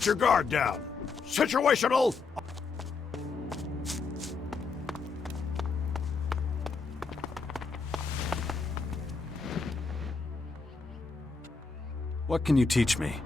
Let your guard down. Situational. What can you teach me?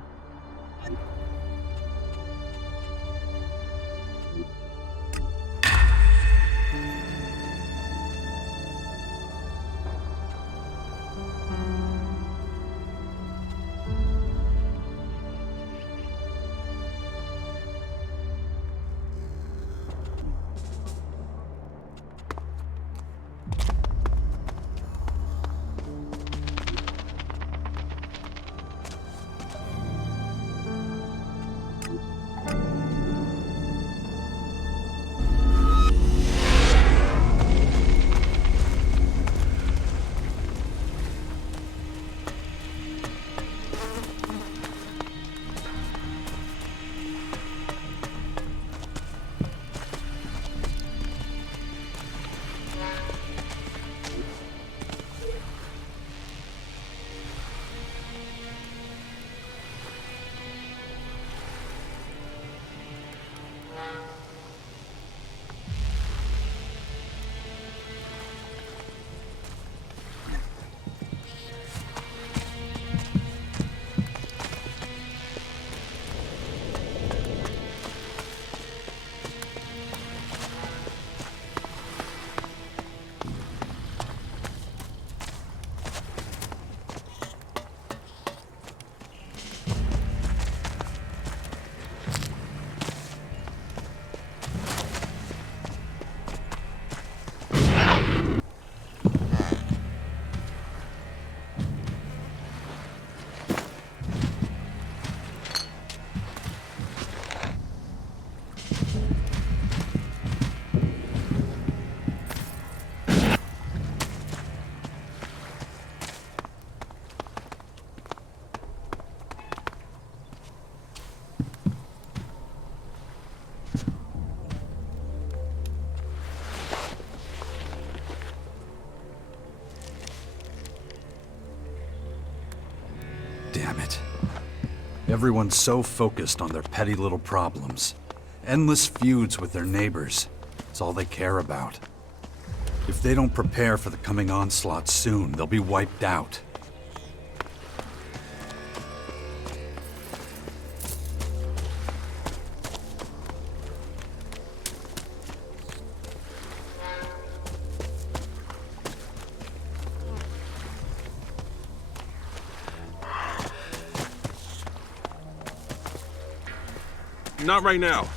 Damn it. Everyone's so focused on their petty little problems. Endless feuds with their neighbors. It's all they care about. If they don't prepare for the coming onslaught soon, they'll be wiped out. Not right now.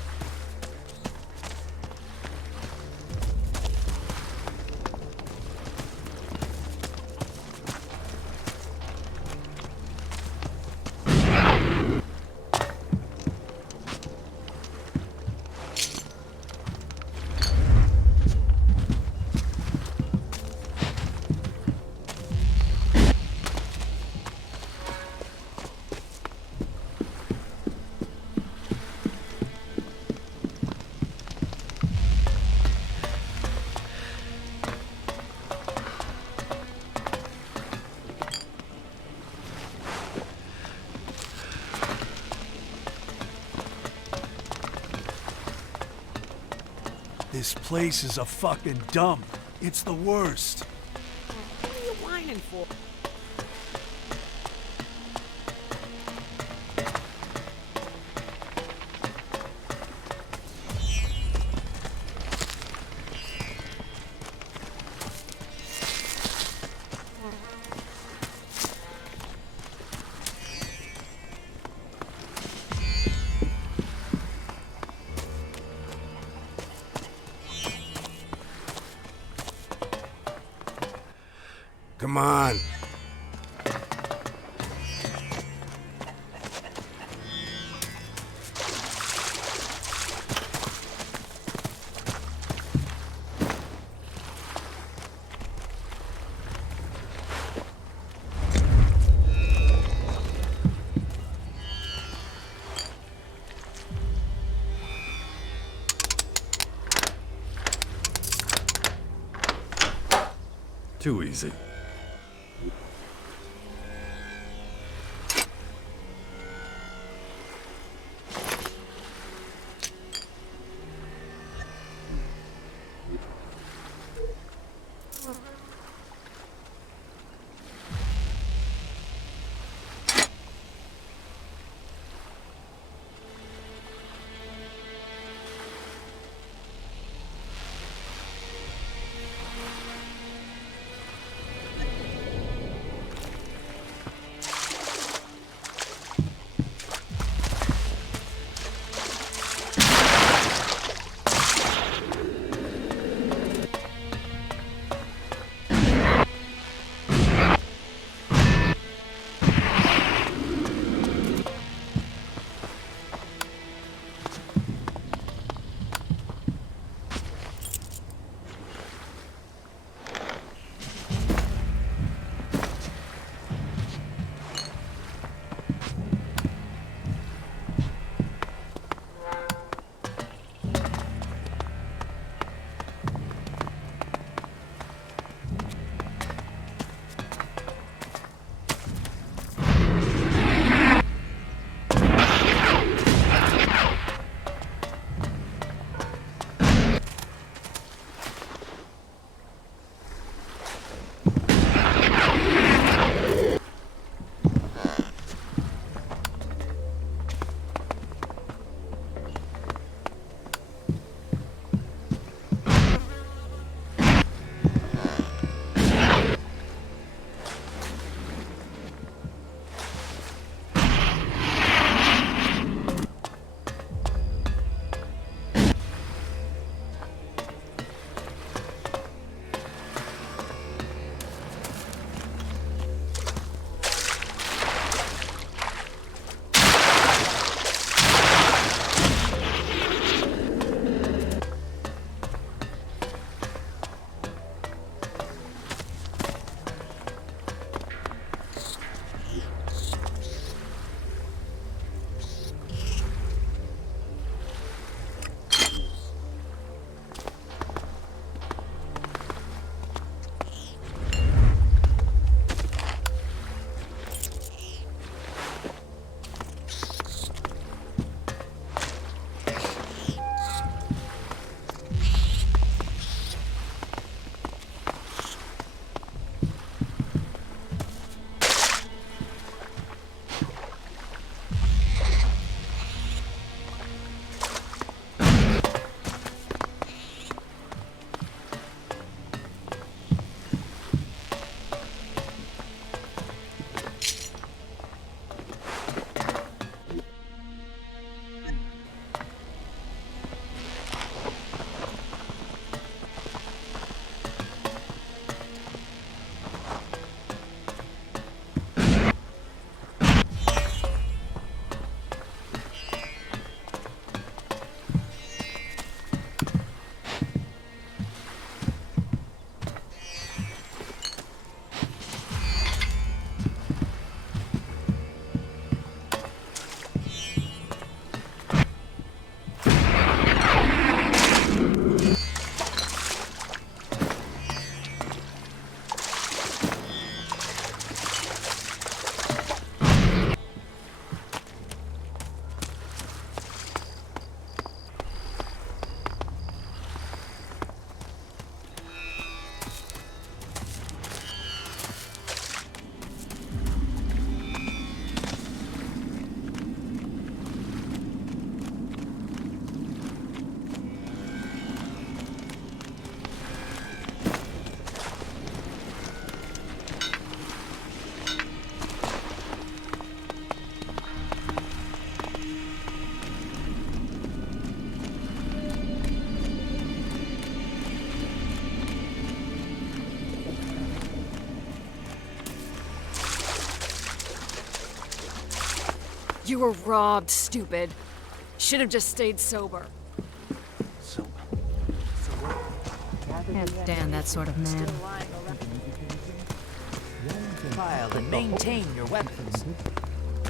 This place is a fucking dump. It's the worst. What are you whining for? Come on. Too easy. You were robbed, stupid. Should have just stayed sober. Can't stand that sort of man. File and maintain your weapons.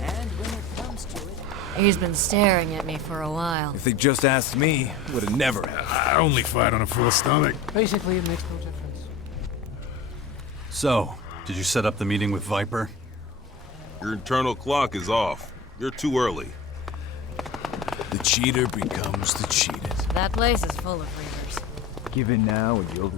And when it comes to it... He's been staring at me for a while. If they just asked me, would have never happened. I only fight on a full stomach. Basically, it makes no difference. So, did you set up the meeting with Viper? Your internal clock is off. You're too early. The cheater becomes the cheated. That place is full of reavers. Give in now or you'll...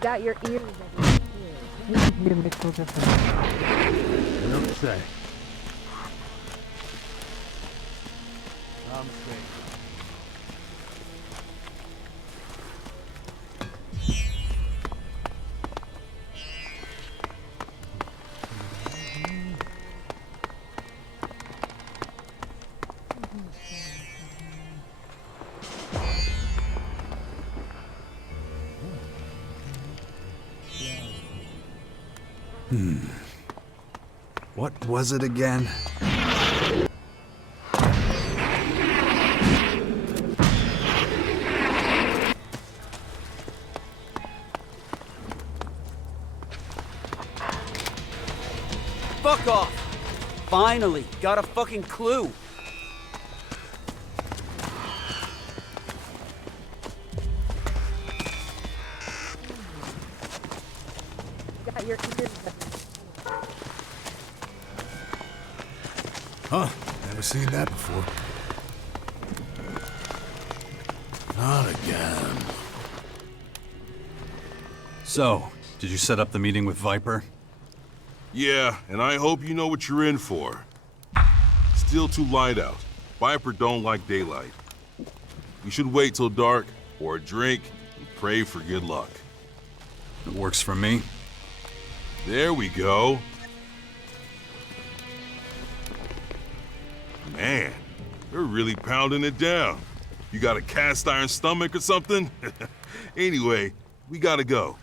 Got your ears It makes no difference. Don't say. What was it again? Fuck off! Finally, got a fucking clue. got your ears Huh? Never seen that before. Not again. So, did you set up the meeting with Viper? Yeah, and I hope you know what you're in for. Still too light out. Viper don't like daylight. We should wait till dark, or a drink, and pray for good luck. It works for me. There we go. Man, you're really pounding it down. You got a cast iron stomach or something? Anyway, we gotta go.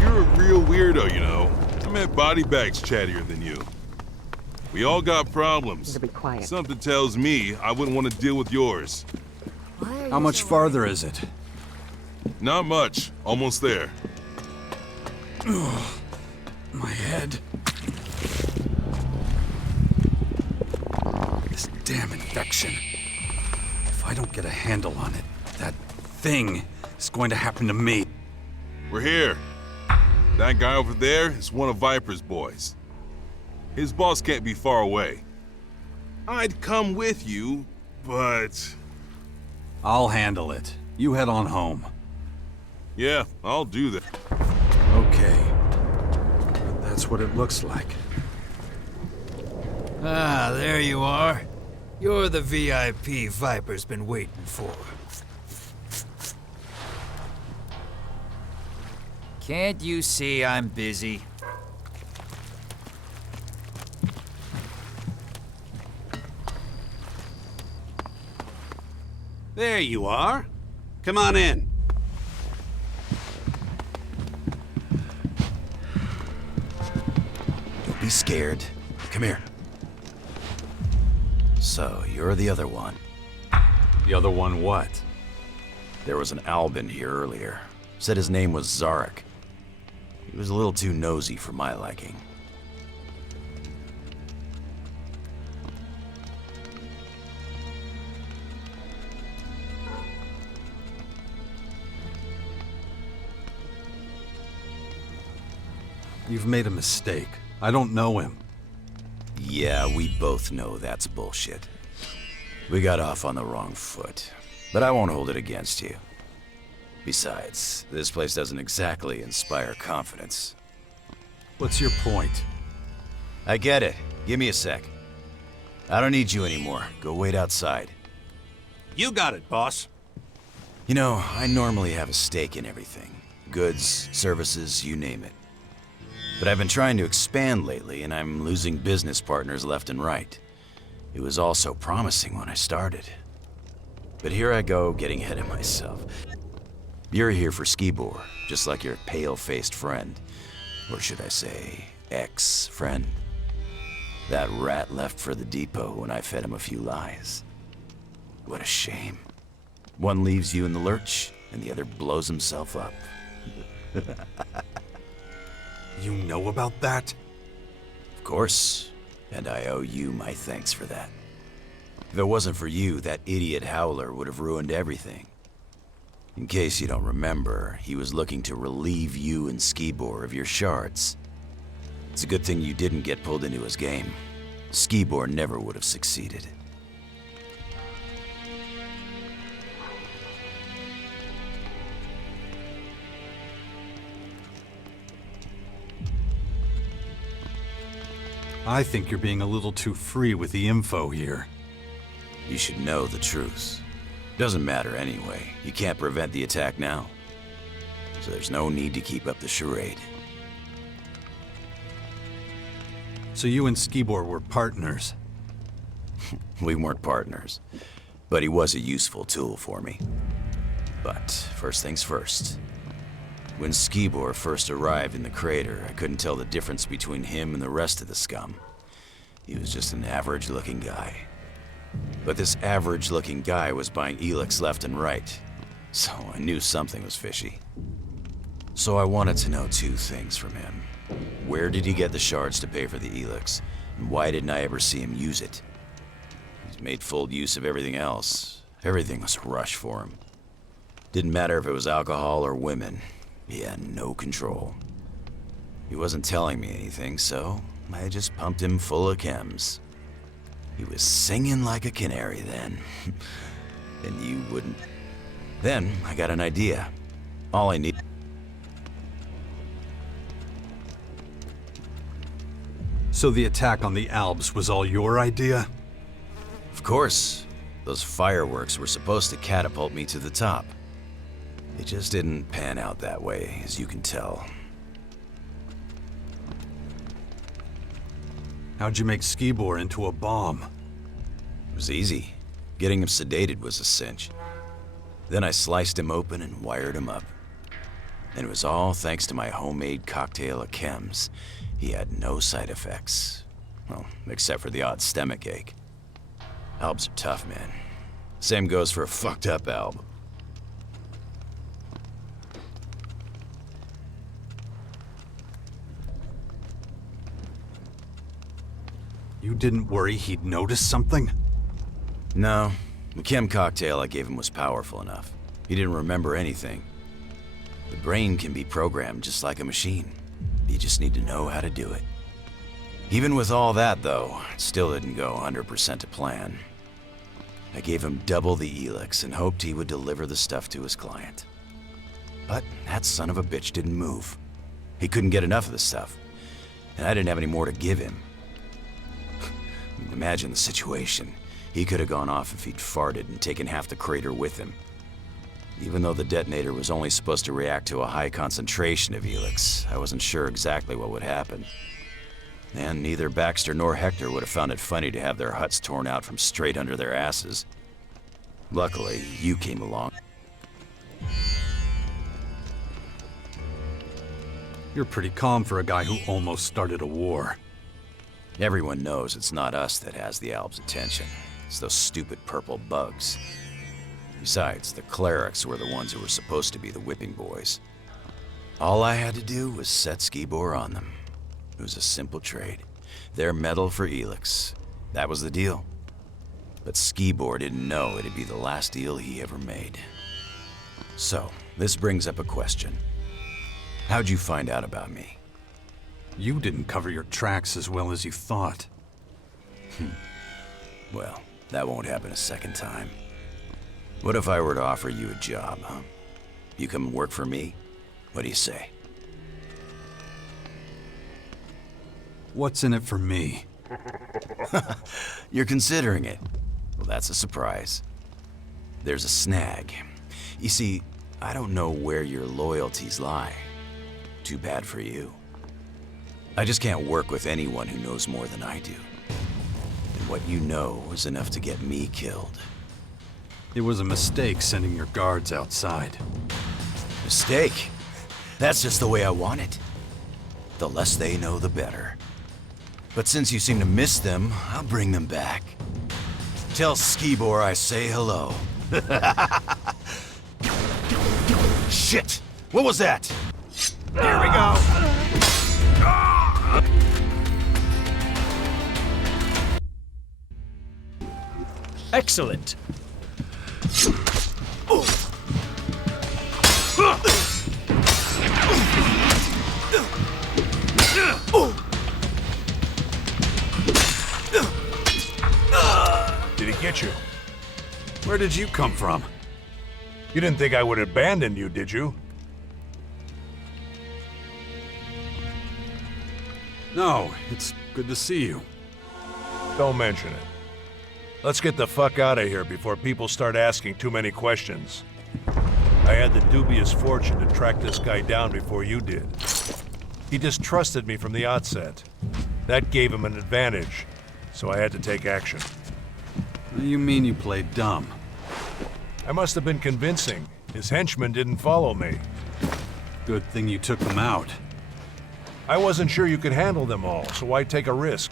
You're a real weirdo, you know. I met body bags chattier than you. We all got problems. be quiet. Something tells me I wouldn't want to deal with yours. Why are How you much so farther is it? Not much. Almost there. My head. This damn infection. If I don't get a handle on it, that thing is going to happen to me. We're here. That guy over there is one of Viper's boys. His boss can't be far away. I'd come with you, but... I'll handle it. You head on home. Yeah, I'll do that. Okay. That's what it looks like. Ah, there you are. You're the VIP Viper's been waiting for. Can't you see I'm busy? There you are. Come on in. Don't be scared. Come here. So, you're the other one. The other one what? There was an Alb in here earlier. Said his name was Zarek. He was a little too nosy for my liking. You've made a mistake. I don't know him. Yeah, we both know that's bullshit. We got off on the wrong foot, but I won't hold it against you. Besides, this place doesn't exactly inspire confidence. What's your point? I get it. Give me a sec. I don't need you anymore. Go wait outside. You got it, boss. You know, I normally have a stake in everything. Goods, services, you name it. But I've been trying to expand lately, and I'm losing business partners left and right. It was all so promising when I started. But here I go, getting ahead of myself. You're here for Skibor, just like your pale-faced friend. Or should I say, ex-friend? That rat left for the depot when I fed him a few lies. What a shame. One leaves you in the lurch, and the other blows himself up. You know about that? Of course, and I owe you my thanks for that. If it wasn't for you, that idiot Howler would have ruined everything. In case you don't remember, he was looking to relieve you and Skibor of your shards. It's a good thing you didn't get pulled into his game. Skibor never would have succeeded. I think you're being a little too free with the info here. You should know the truth. Doesn't matter anyway. You can't prevent the attack now. So there's no need to keep up the charade. So you and Skibor were partners? We weren't partners, but he was a useful tool for me. But first things first. When Skibor first arrived in the crater, I couldn't tell the difference between him and the rest of the scum. He was just an average-looking guy. But this average-looking guy was buying ELEX left and right, so I knew something was fishy. So I wanted to know two things from him. Where did he get the shards to pay for the ELEX, and why didn't I ever see him use it? He's made full use of everything else. Everything was a rush for him. Didn't matter if it was alcohol or women. He had no control. He wasn't telling me anything, so I just pumped him full of chems. He was singing like a canary then. And you wouldn't. Then I got an idea. All I need. So the attack on the Albs was all your idea? Of course. Those fireworks were supposed to catapult me to the top. It just didn't pan out that way, as you can tell. How'd you make Skibor into a bomb? It was easy. Getting him sedated was a cinch. Then I sliced him open and wired him up. And it was all thanks to my homemade cocktail of chems. He had no side effects. Well, except for the odd stomach ache. Albs are tough, man. Same goes for a fucked up Alb. You didn't worry he'd notice something? No. The chem cocktail I gave him was powerful enough. He didn't remember anything. The brain can be programmed just like a machine. You just need to know how to do it. Even with all that, though, it still didn't go 100% to plan. I gave him double the ELEX and hoped he would deliver the stuff to his client. But that son of a bitch didn't move. He couldn't get enough of the stuff, and I didn't have any more to give him. Imagine the situation. He could have gone off if he'd farted and taken half the crater with him. Even though the detonator was only supposed to react to a high concentration of ELEX, I wasn't sure exactly what would happen. And neither Baxter nor Hector would have found it funny to have their huts torn out from straight under their asses. Luckily, you came along. You're pretty calm for a guy who almost started a war. Everyone knows it's not us that has the Albs' attention. It's those stupid purple bugs. Besides, the clerics were the ones who were supposed to be the whipping boys. All I had to do was set Skibor on them. It was a simple trade. Their metal for ELEX. That was the deal. But Skibor didn't know it'd be the last deal he ever made. So, this brings up a question. How'd you find out about me? You didn't cover your tracks as well as you thought. Well, that won't happen a second time. What if I were to offer you a job, huh? You come and work for me? What do you say? What's in it for me? You're considering it. Well, that's a surprise. There's a snag. You see, I don't know where your loyalties lie. Too bad for you. I just can't work with anyone who knows more than I do. And what you know is enough to get me killed. It was a mistake sending your guards outside. Mistake? That's just the way I want it. The less they know, the better. But since you seem to miss them, I'll bring them back. Tell Skibor I say hello. Shit! What was that? Here we go! Excellent. Did he get you? Where did you come from? You didn't think I would abandon you, did you? No, it's good to see you. Don't mention it. Let's get the fuck out of here before people start asking too many questions. I had the dubious fortune to track this guy down before you did. He distrusted me from the outset. That gave him an advantage, so I had to take action. You mean you played dumb? I must have been convincing. His henchmen didn't follow me. Good thing you took them out. I wasn't sure you could handle them all, so why take a risk?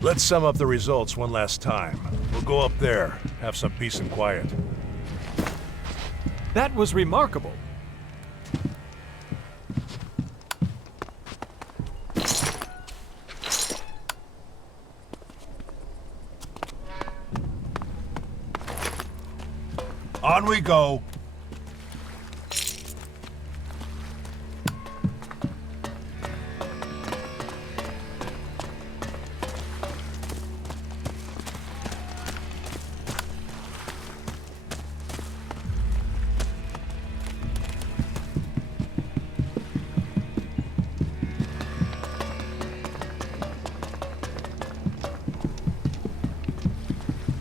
Let's sum up the results one last time. We'll go up there, have some peace and quiet. That was remarkable. On we go.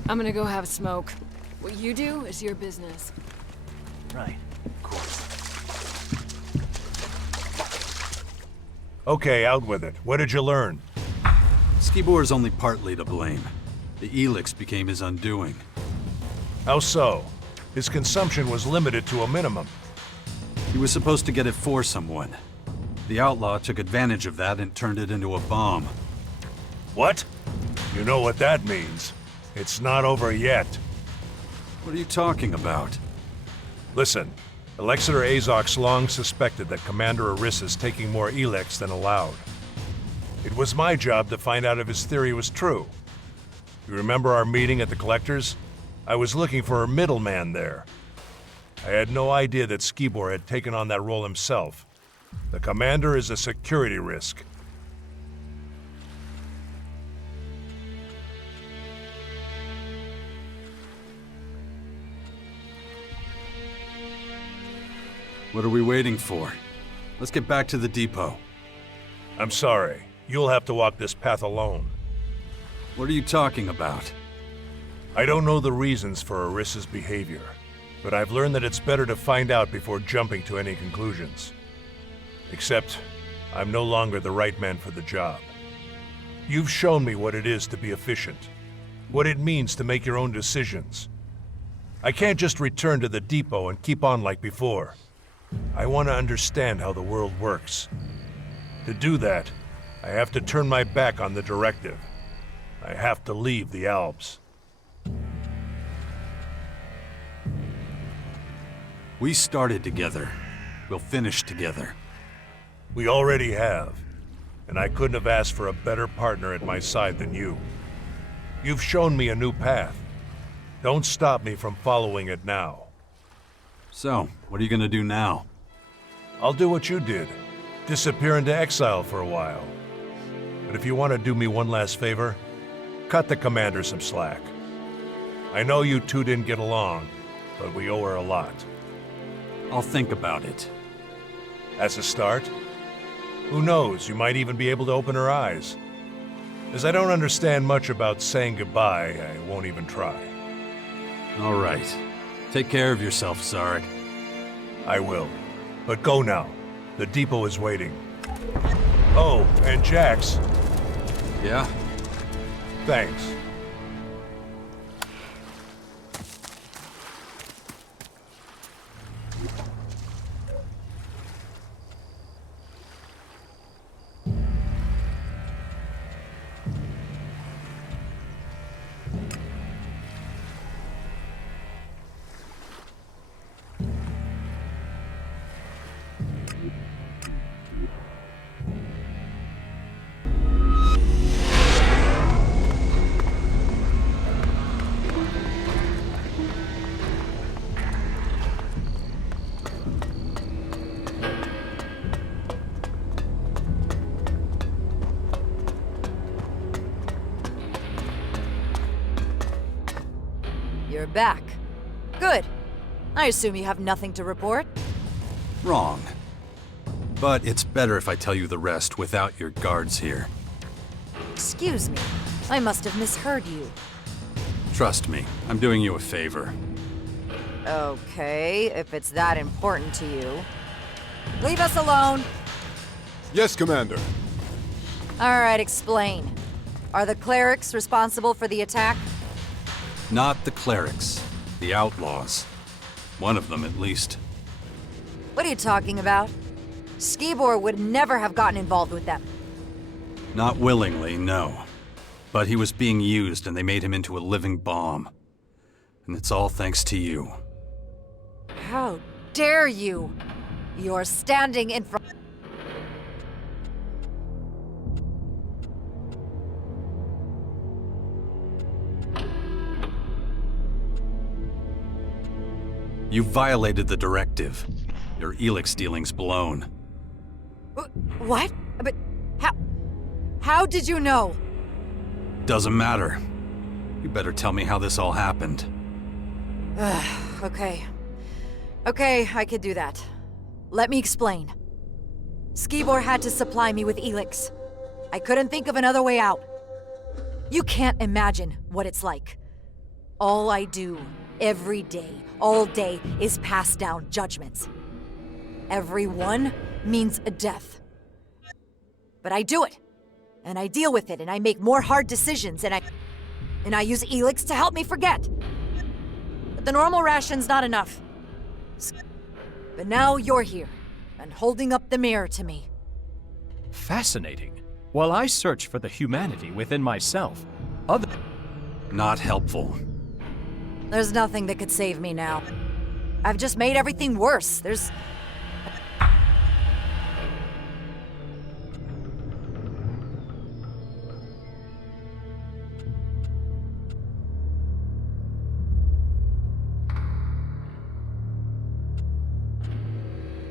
I'm gonna go have a smoke. What you do is your business. Right. Cool. Okay, out with it. What did you learn? Skibor is only partly to blame. The ELEX became his undoing. How so? His consumption was limited to a minimum. He was supposed to get it for someone. The outlaw took advantage of that and turned it into a bomb. What? You know what that means. It's not over yet. What are you talking about? Listen, Alexander Azox long suspected that Commander Aris is taking more ELEX than allowed. It was my job to find out if his theory was true. You remember our meeting at the Collector's? I was looking for a middleman there. I had no idea that Skibor had taken on that role himself. The Commander is a security risk. What are we waiting for? Let's get back to the depot. I'm sorry. You'll have to walk this path alone. What are you talking about? I don't know the reasons for Aris's behavior, but I've learned that it's better to find out before jumping to any conclusions. Except, I'm no longer the right man for the job. You've shown me what it is to be efficient, what it means to make your own decisions. I can't just return to the depot and keep on like before. I want to understand how the world works. To do that, I have to turn my back on the directive. I have to leave the Albs. We started together. We'll finish together. We already have, and I couldn't have asked for a better partner at my side than you. You've shown me a new path. Don't stop me from following it now. So, what are you gonna do now? I'll do what you did. Disappear into exile for a while. But if you want to do me one last favor, cut the Commander some slack. I know you two didn't get along, but we owe her a lot. I'll think about it. As a start? Who knows, you might even be able to open her eyes. As I don't understand much about saying goodbye, I won't even try. All right. Take care of yourself, Zarek. I will. But go now. The depot is waiting. Oh, and Jax. Yeah? Thanks. You're back. Good. I assume you have nothing to report? Wrong. But it's better if I tell you the rest without your guards here. Excuse me. I must have misheard you. Trust me, I'm doing you a favor. Okay, if it's that important to you. Leave us alone! Yes, Commander. Alright, explain. Are the clerics responsible for the attack? Not the clerics, the outlaws. One of them, at least. What are you talking about? Skibor would never have gotten involved with them. Not willingly, no. But he was being used and they made him into a living bomb. And it's all thanks to you. How dare you! You're standing in front. You violated the directive. Your ELEX dealing's blown. What? But how did you know? Doesn't matter. You better tell me how this all happened. Okay. Okay, I could do that. Let me explain. Skibor had to supply me with ELEX. I couldn't think of another way out. You can't imagine what it's like. All I do, every day, all day, is pass down judgments. Every one means a death. But I do it. And I deal with it, and I make more hard decisions, and I use ELEX to help me forget. But the normal ration's not enough. But now you're here, and holding up the mirror to me. Fascinating. While I search for the humanity within myself, other... Not helpful. There's nothing that could save me now. I've just made everything worse. There's...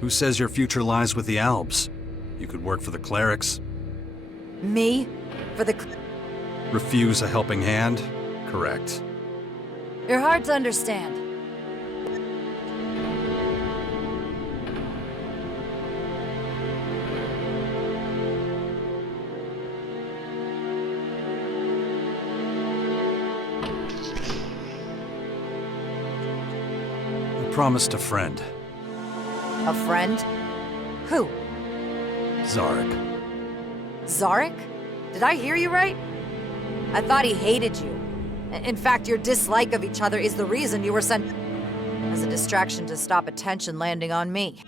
Who says your future lies with the Albs? You could work for the clerics. Me? For the... Refuse a helping hand? Correct. You're hard to understand. I promised a friend. A friend? Who? Zarek. Zarek? Did I hear you right? I thought he hated you. In fact, your dislike of each other is the reason you were sent as a distraction to stop attention landing on me.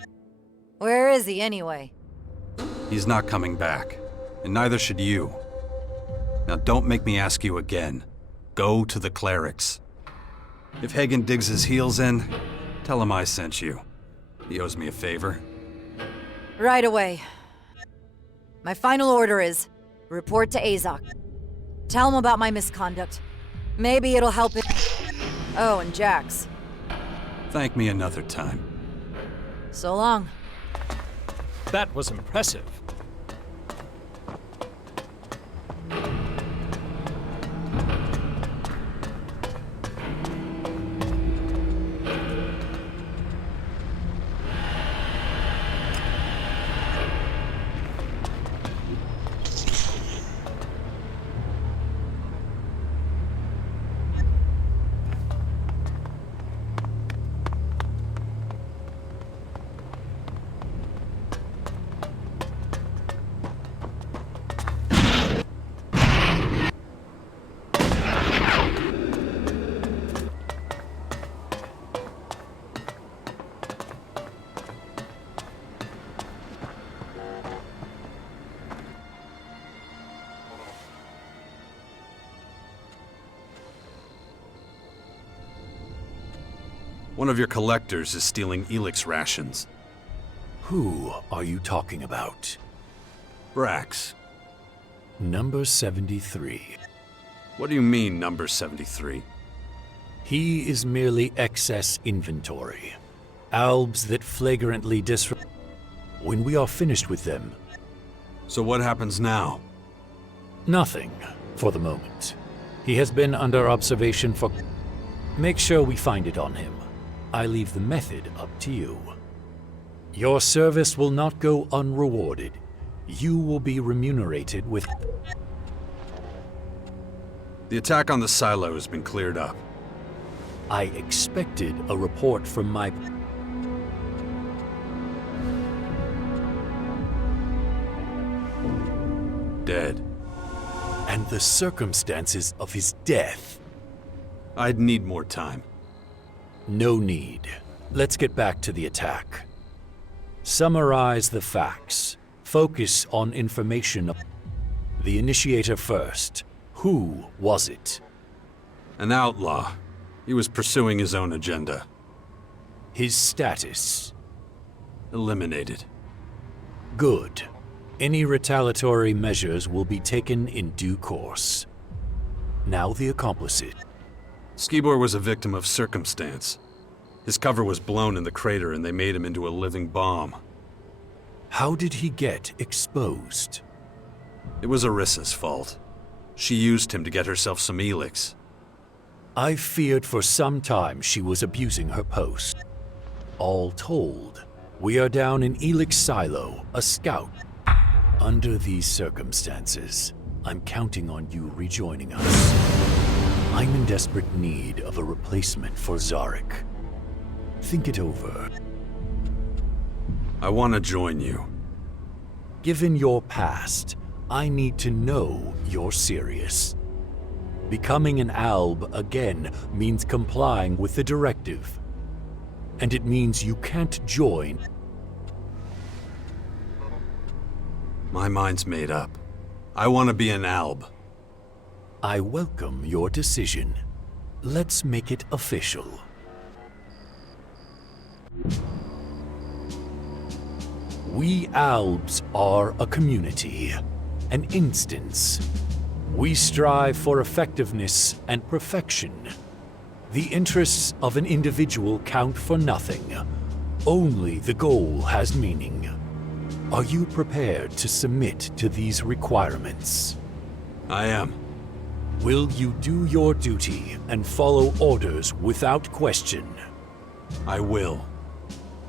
Where is he anyway? He's not coming back, and neither should you. Now don't make me ask you again. Go to the clerics. If Hagen digs his heels in, tell him I sent you. He owes me a favor. Right away. My final order is, report to Azok. Tell him about my misconduct. Maybe it'll help him. Oh, and Jax. Thank me another time. So long. That was impressive. One of your collectors is stealing ELEX rations. Who are you talking about? Brax. Number 73. What do you mean, number 73? He is merely excess inventory. Albs that flagrantly disrupt. When we are finished with them. So what happens now? Nothing, for the moment. He has been under observation for... Make sure we find it on him. I leave the method up to you. Your service will not go unrewarded. You will be remunerated with... The attack on the silo has been cleared up. I expected a report from my... Dead. And the circumstances of his death. I'd need more time. No need. Let's get back to the attack. Summarize the facts. Focus on information. The initiator first. Who was it? An outlaw. He was pursuing his own agenda. His status? Eliminated. Good. Any retaliatory measures will be taken in due course. Now the accomplices. Skibor was a victim of circumstance. His cover was blown in the crater and they made him into a living bomb. How did he get exposed? It was Arissa's fault. She used him to get herself some ELEX. I feared for some time she was abusing her post. All told, we are down in ELEX Silo, a scout. Under these circumstances, I'm counting on you rejoining us. I'm in desperate need of a replacement for Zarek. Think it over. I want to join you. Given your past, I need to know you're serious. Becoming an Alb again means complying with the directive. And it means you can't join. My mind's made up. I want to be an Alb. I welcome your decision. Let's make it official. We Albs are a community, an instance. We strive for effectiveness and perfection. The interests of an individual count for nothing. Only the goal has meaning. Are you prepared to submit to these requirements? I am. Will you do your duty and follow orders without question? I will.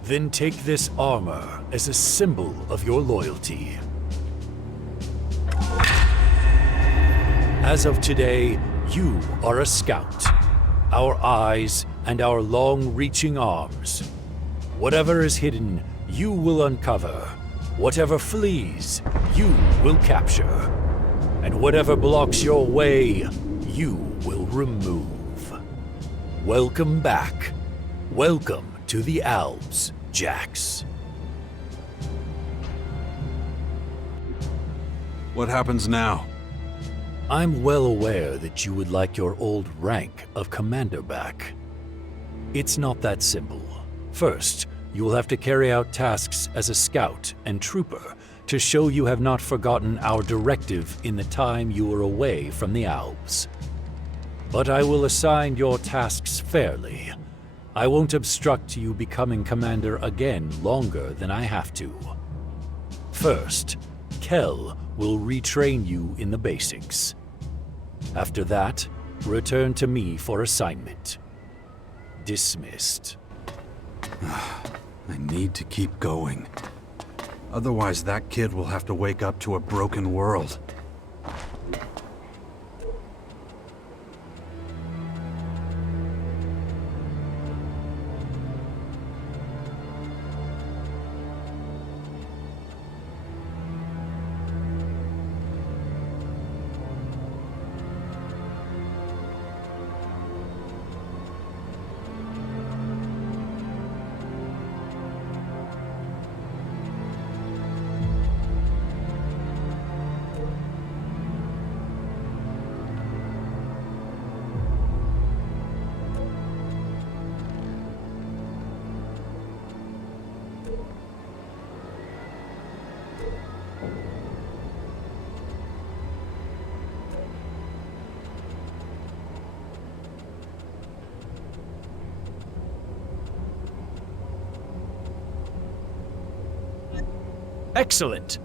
Then take this armor as a symbol of your loyalty. As of today, you are a scout. Our eyes and our long-reaching arms. Whatever is hidden, you will uncover. Whatever flees, you will capture. And whatever blocks your way, you will remove. Welcome back. Welcome to the Albs, Jax. What happens now? I'm well aware that you would like your old rank of commander back. It's not that simple. First, you will have to carry out tasks as a scout and trooper to show you have not forgotten our directive in the time you were away from the Albs. But I will assign your tasks fairly. I won't obstruct you becoming commander again longer than I have to. First, Kel will retrain you in the basics. After that, return to me for assignment. Dismissed. I need to keep going. Otherwise, that kid will have to wake up to a broken world. Excellent.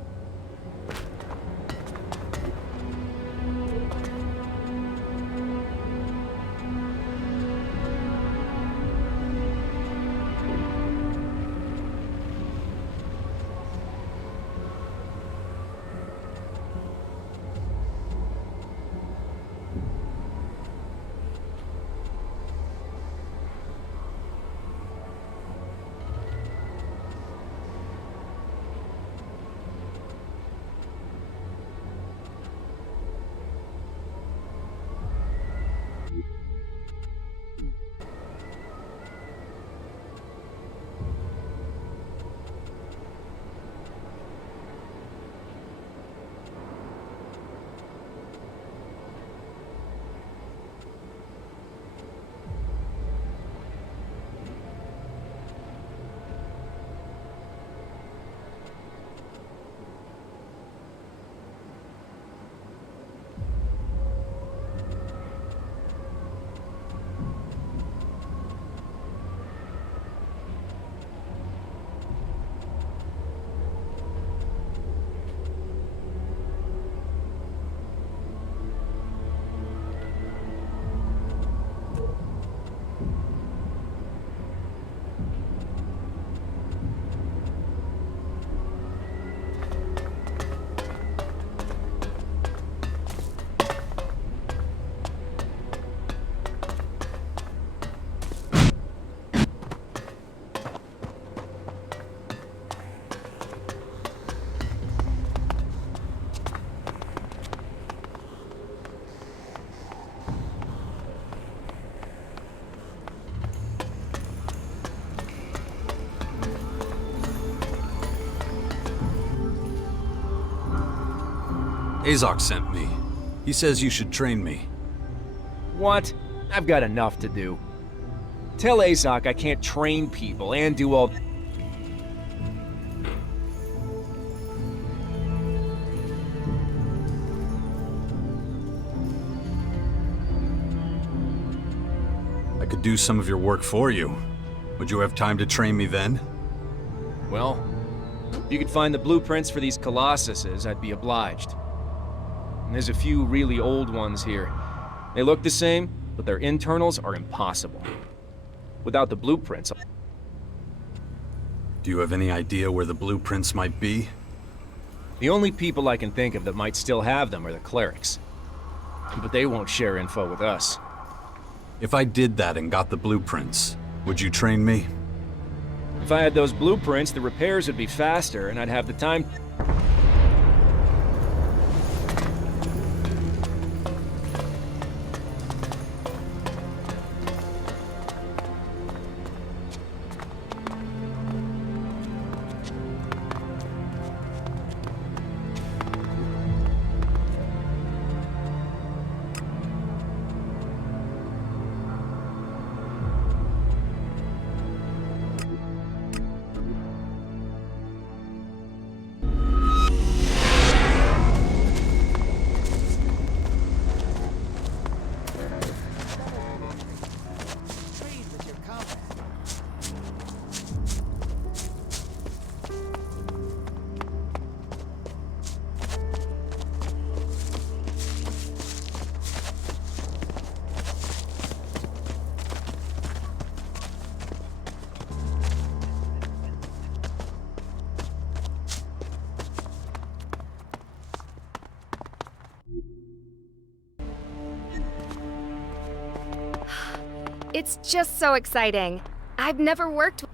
Azok sent me. He says you should train me. What? I've got enough to do. Tell Azok I can't train people and do all... I could do some of your work for you. Would you have time to train me then? Well, if you could find the blueprints for these Colossuses, I'd be obliged. And there's a few really old ones here. They look the same, but their internals are impossible. Without the blueprints... Do you have any idea where the blueprints might be? The only people I can think of that might still have them are the clerics. But they won't share info with us. If I did that and got the blueprints, would you train me? If I had those blueprints, the repairs would be faster, and I'd have the time... It's just so exciting. I've never worked...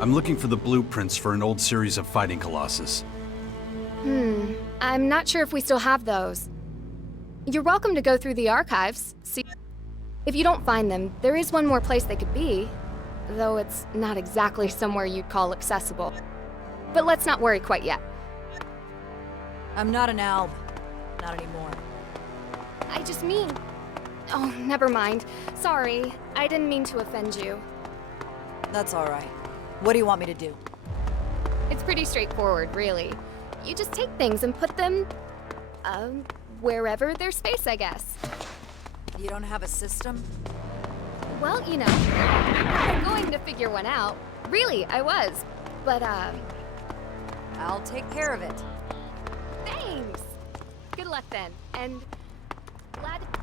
I'm looking for the blueprints for an old series of fighting Colossus. I'm not sure if we still have those. You're welcome to go through the archives. See, if you don't find them, there is one more place they could be. Though it's not exactly somewhere you'd call accessible. But let's not worry quite yet. I'm not an Alb. Not anymore. I just mean... Oh, never mind. Sorry, I didn't mean to offend you. That's all right. What do you want me to do? It's pretty straightforward, really. You just take things and put them... wherever there's space, I guess. You don't have a system? Well, you know, I'm going to figure one out. Really, I was. But, I'll take care of it. thanks! Good luck then, and glad to...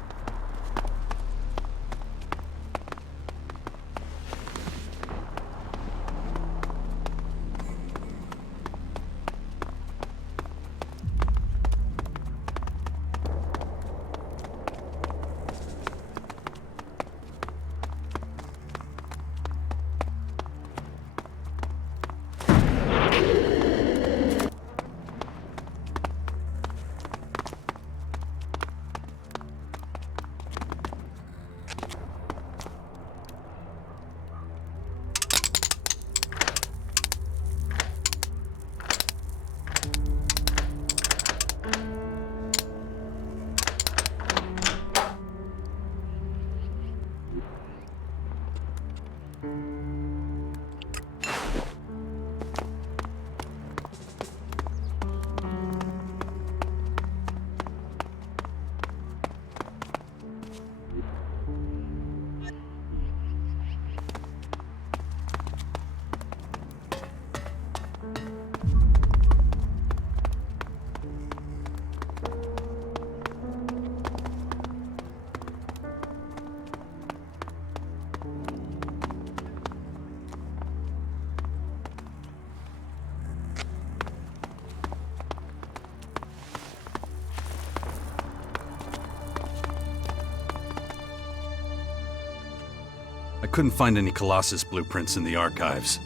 I couldn't find any Colossus blueprints in the archives.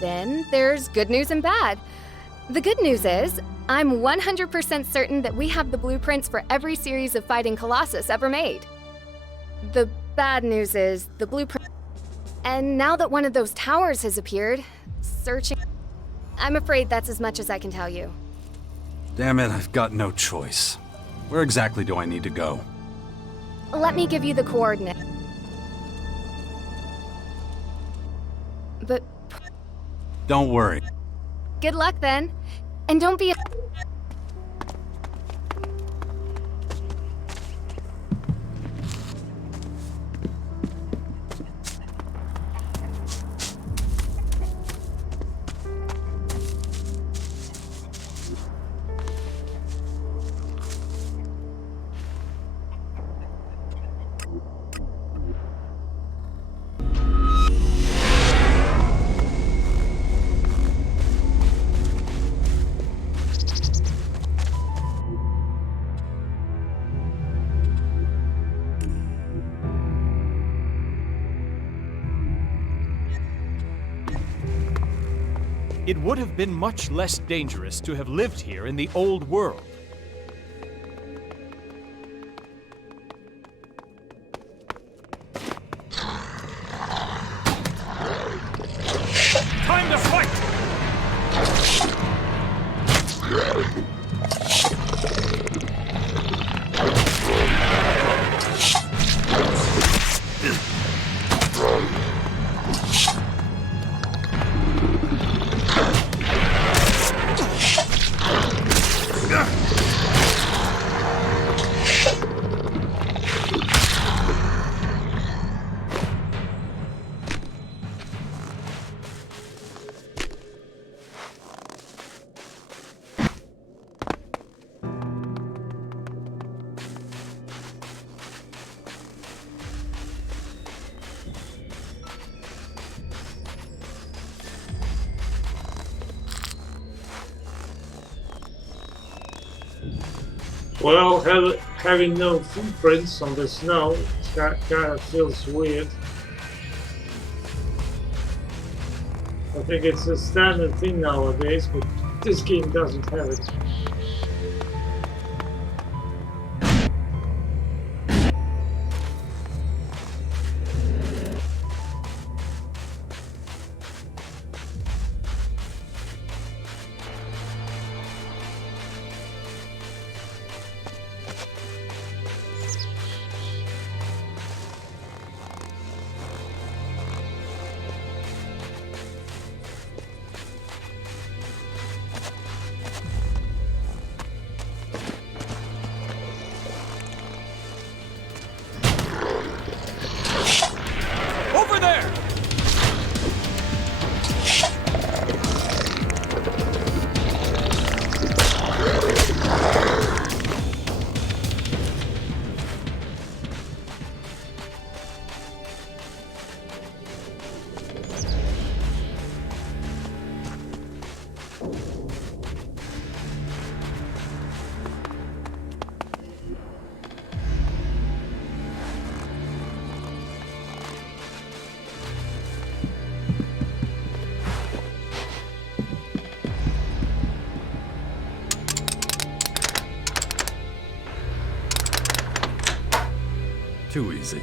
Then there's good news and bad. The good news is, I'm 100% certain that we have the blueprints for every series of Fighting Colossus ever made. The bad news is, the blueprint... And now that one of those towers has appeared, searching... I'm afraid that's as much as I can tell you. Damn it, I've got no choice. Where exactly do I need to go? Let me give you the coordinate. But Don't worry. good luck then. And don't be... It would have been much less dangerous to have lived here in the old world. Time to fight! Well, having no footprints on the snow kind of feels weird. I think it's a standard thing nowadays, but this game doesn't have it. Too easy.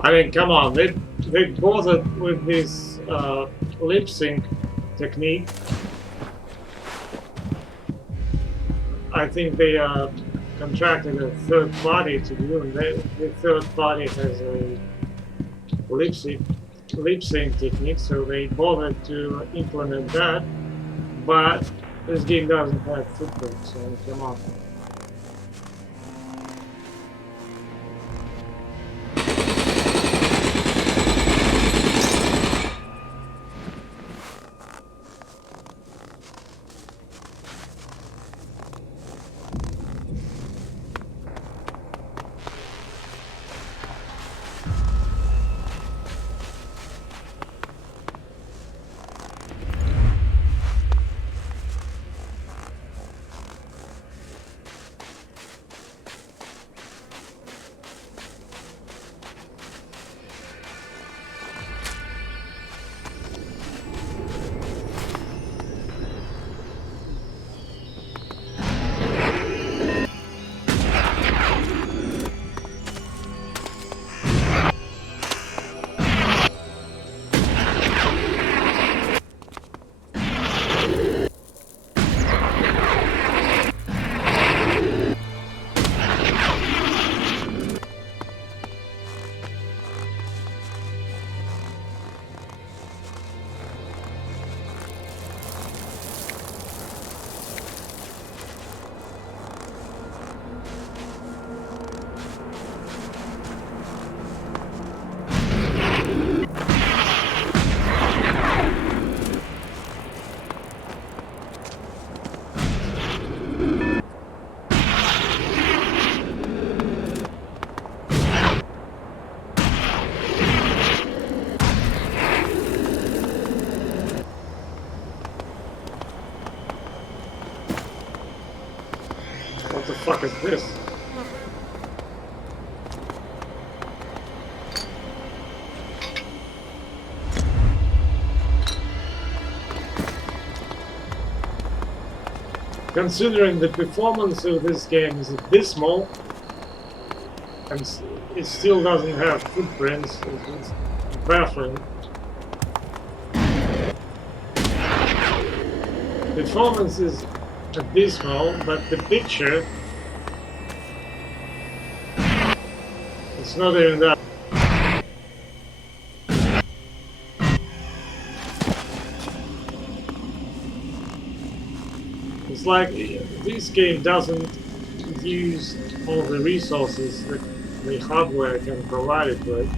I mean, come on, they bothered with this lip sync technique. I think they contracted a third party to do, and the third party has a lip sync technique, so they bothered to implement that. But this game doesn't have footprints, so come on. What the fuck is this? Considering the performance of this game is abysmal, and it still doesn't have footprints, it's baffling. Performance is abysmal, but the picture, it's not even that. It's like this game doesn't use all the resources that the hardware can provide it with.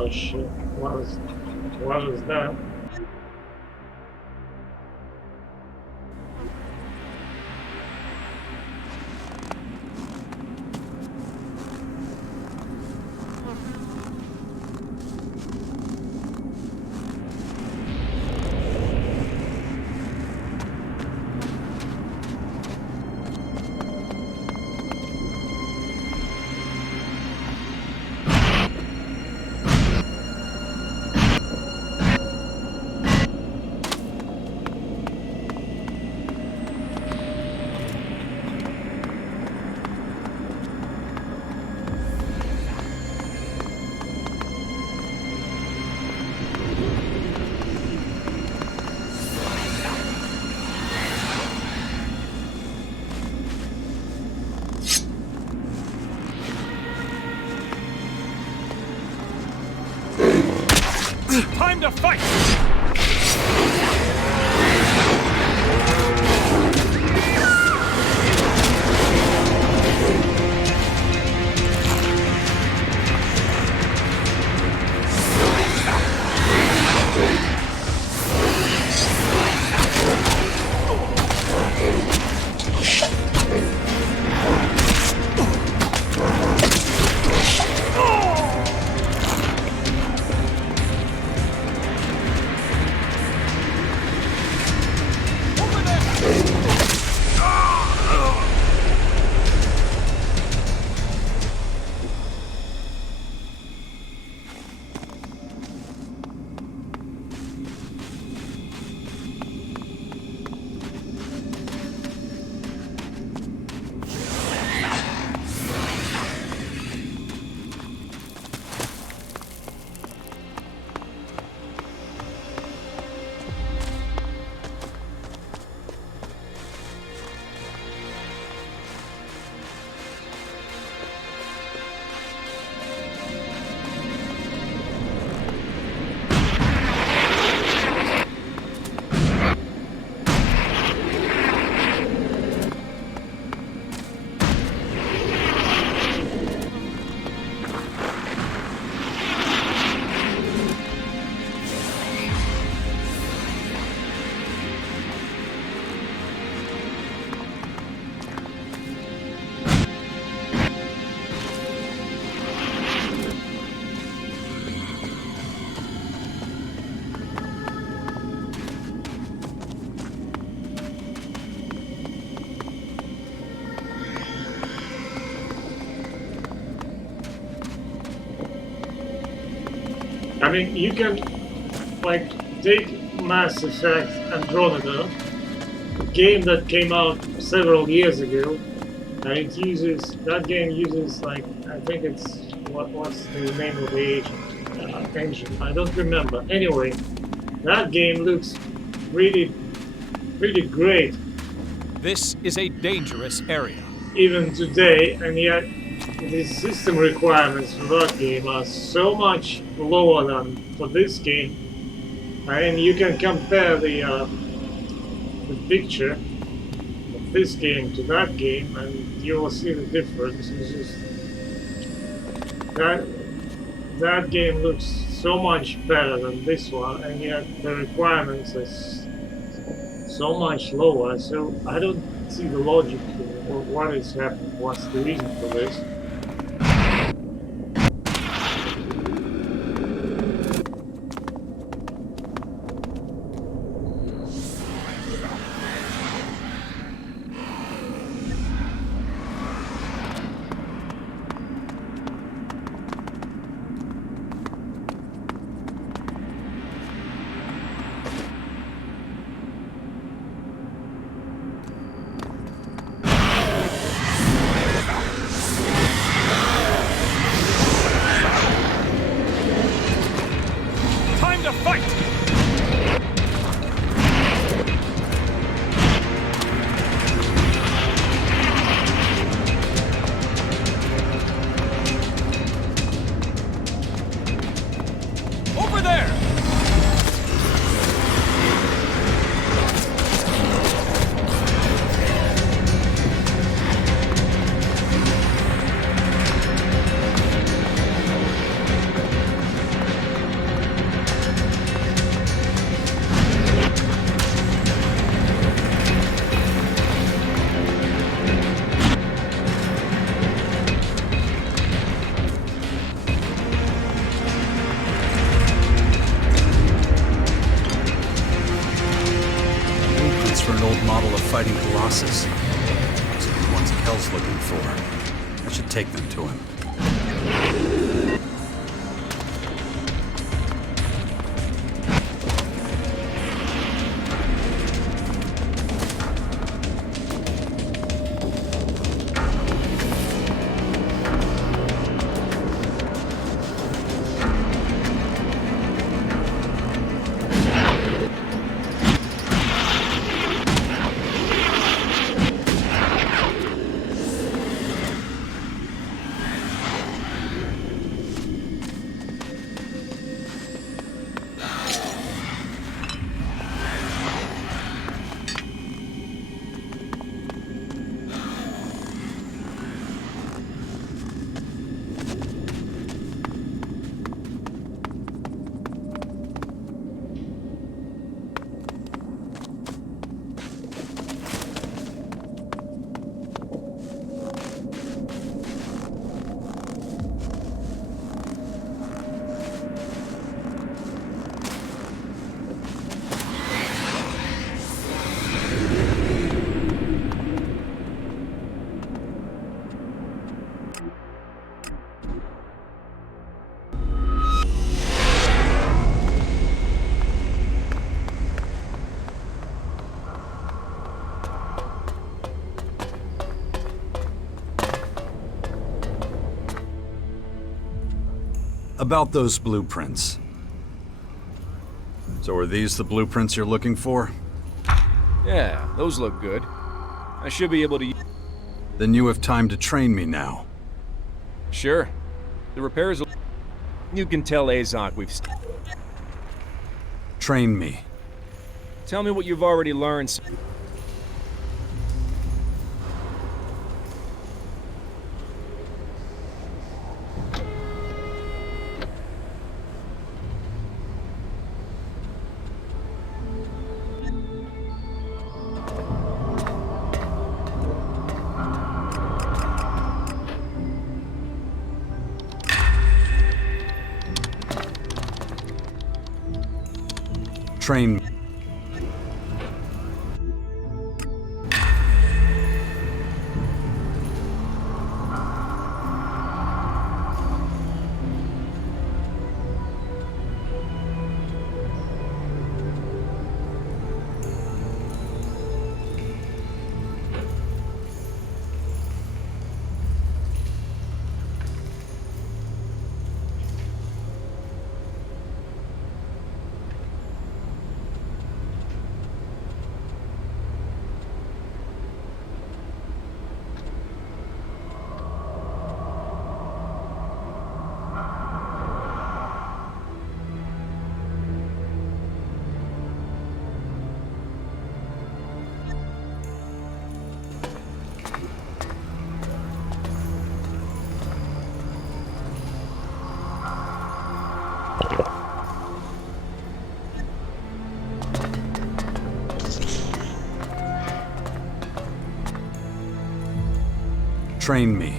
Oh shit, what was that? Time to fight! I mean, you can, like, take Mass Effect Andromeda, a game that came out several years ago, and that game uses, like, I think it's, what's the name of the engine? I don't remember. Anyway, that game looks really great. This is a dangerous area. Even today, and yet the system requirements for that game are so much lower than for this game. And you can compare the picture of this game to that game, and you will see the difference. It's just that game looks so much better than this one, and yet the requirements are so much lower. So I don't see the logic or what is happening. What's the reason for this? Fighting Colossus. Those are the ones Kel's looking for. I should take them to him. About those blueprints. So are these the blueprints you're looking for? Yeah, those look good. I should be able to... Then you have time to train me now. Sure. The repairs will... You can tell Azok we've... Train me. Tell me what you've already learned. Train me. Train me.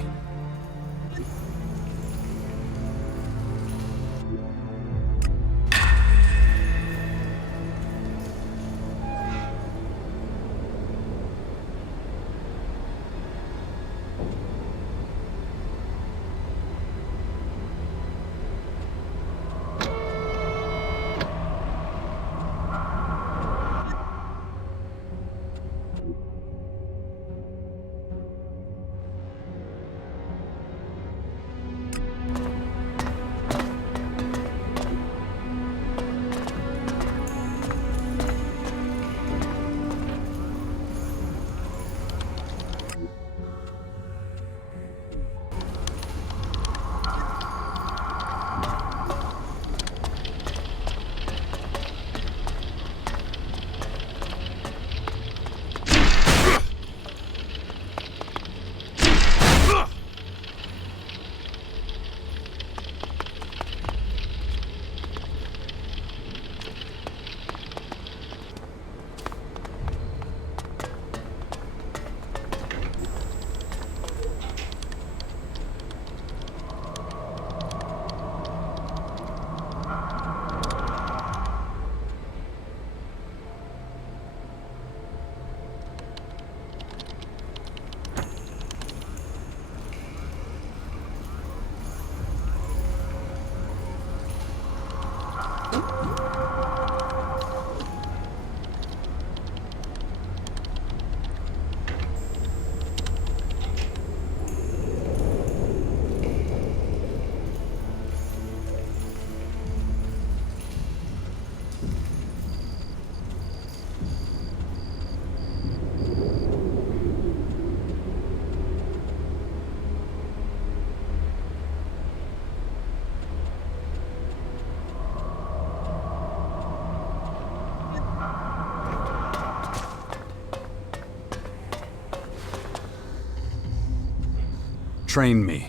Train me.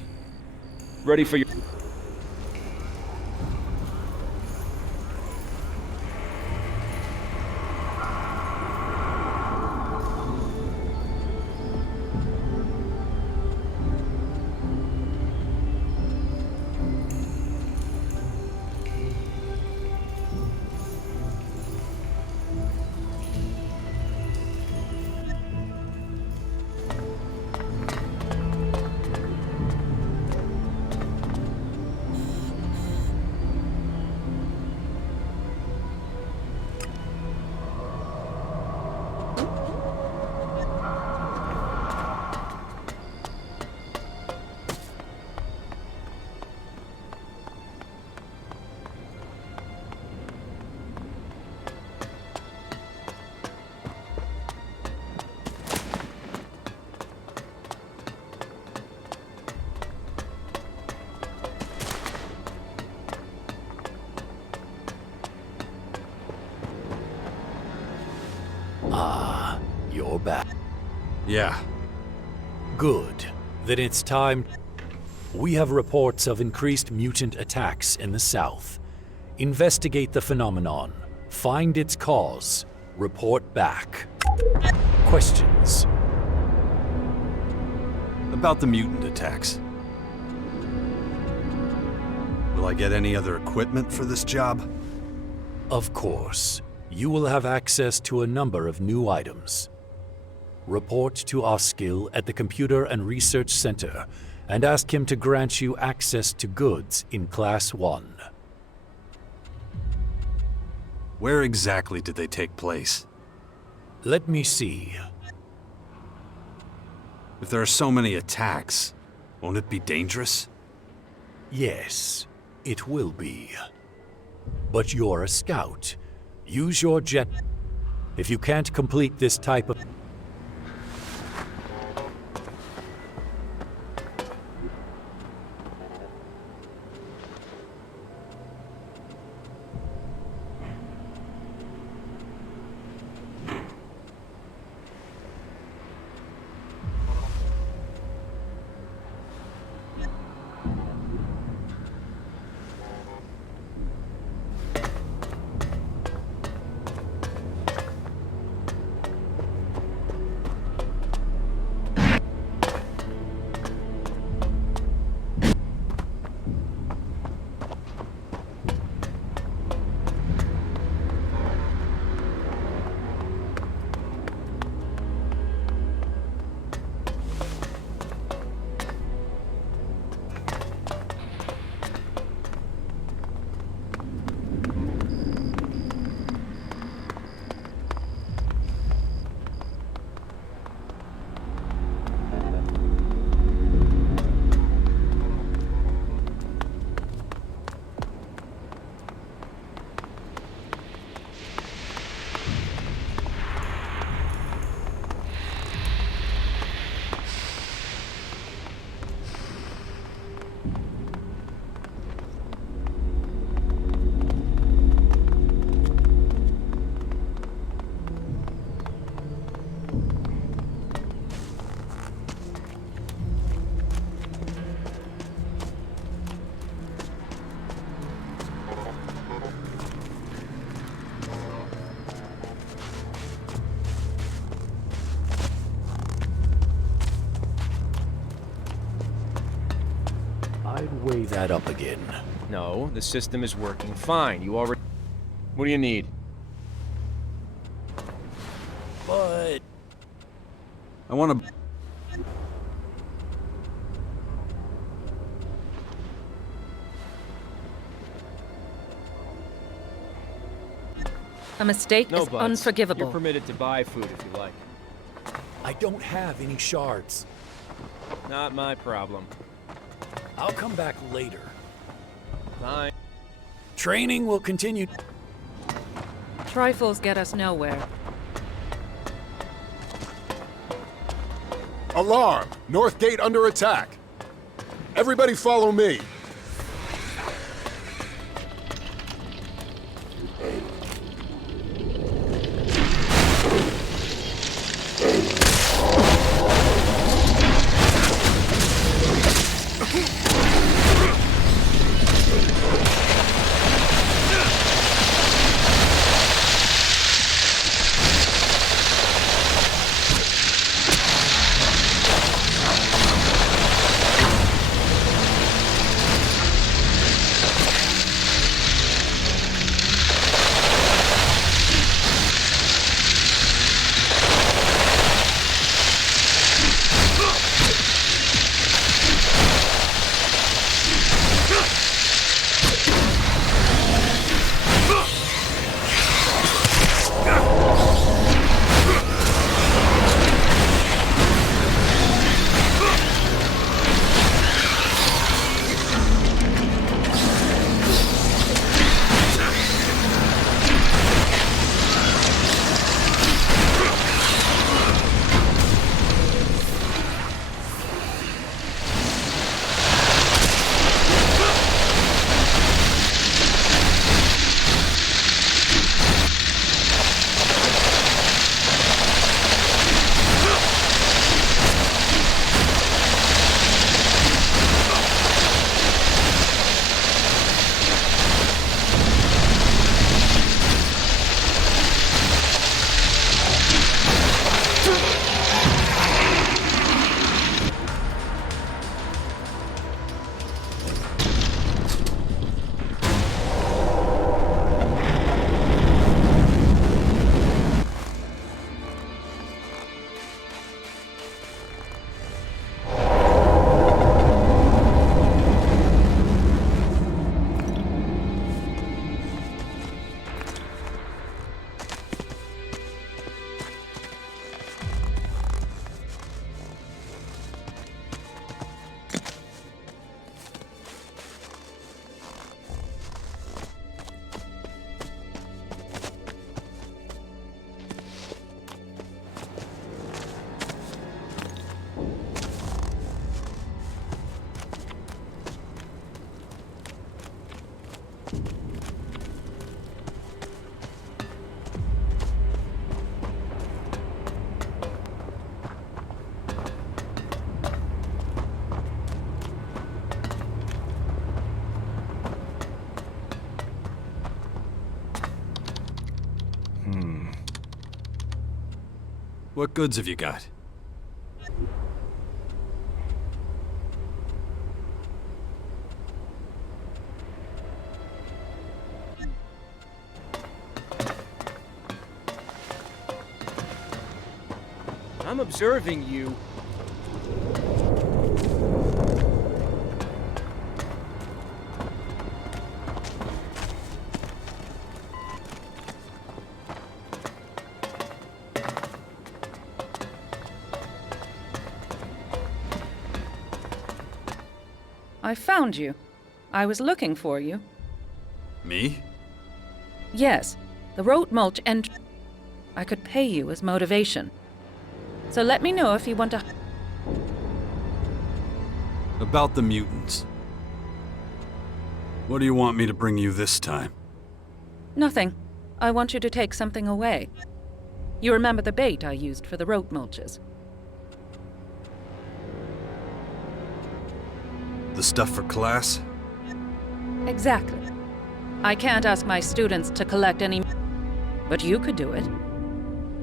Ready for your... Ah, you're back. Yeah. Good. Then it's time. We have reports of increased mutant attacks in the south. Investigate the phenomenon. Find its cause. Report back. Questions? About the mutant attacks. Will I get any other equipment for this job? Of course. You will have access to a number of new items. Report to Oskill at the Computer and Research Center and ask him to grant you access to goods in Class 1. Where exactly did they take place? Let me see. If there are so many attacks, won't it be dangerous? Yes, it will be. But you're a scout. Use your jet. If you can't complete this type of... I'd weigh that up again. No, the system is working fine. You already... What do you need? But... I want to... A mistake No is buts. unforgivable. You're permitted to buy food if you like. I don't have any shards. Not my problem. I'll come back later. Fine. Training will continue. Trifles get us nowhere. Alarm! North Gate under attack. Everybody follow me. What goods have you got? I'm observing you. I found you. I was looking for you. Me? Yes, the road mulch and I could pay you as motivation. So let me know if you want to. About the mutants. What do you want me to bring you this time? Nothing. I want you to take something away. You remember the bait I used for the road mulches? The stuff for class? Exactly. I can't ask my students to collect any, but you could do it.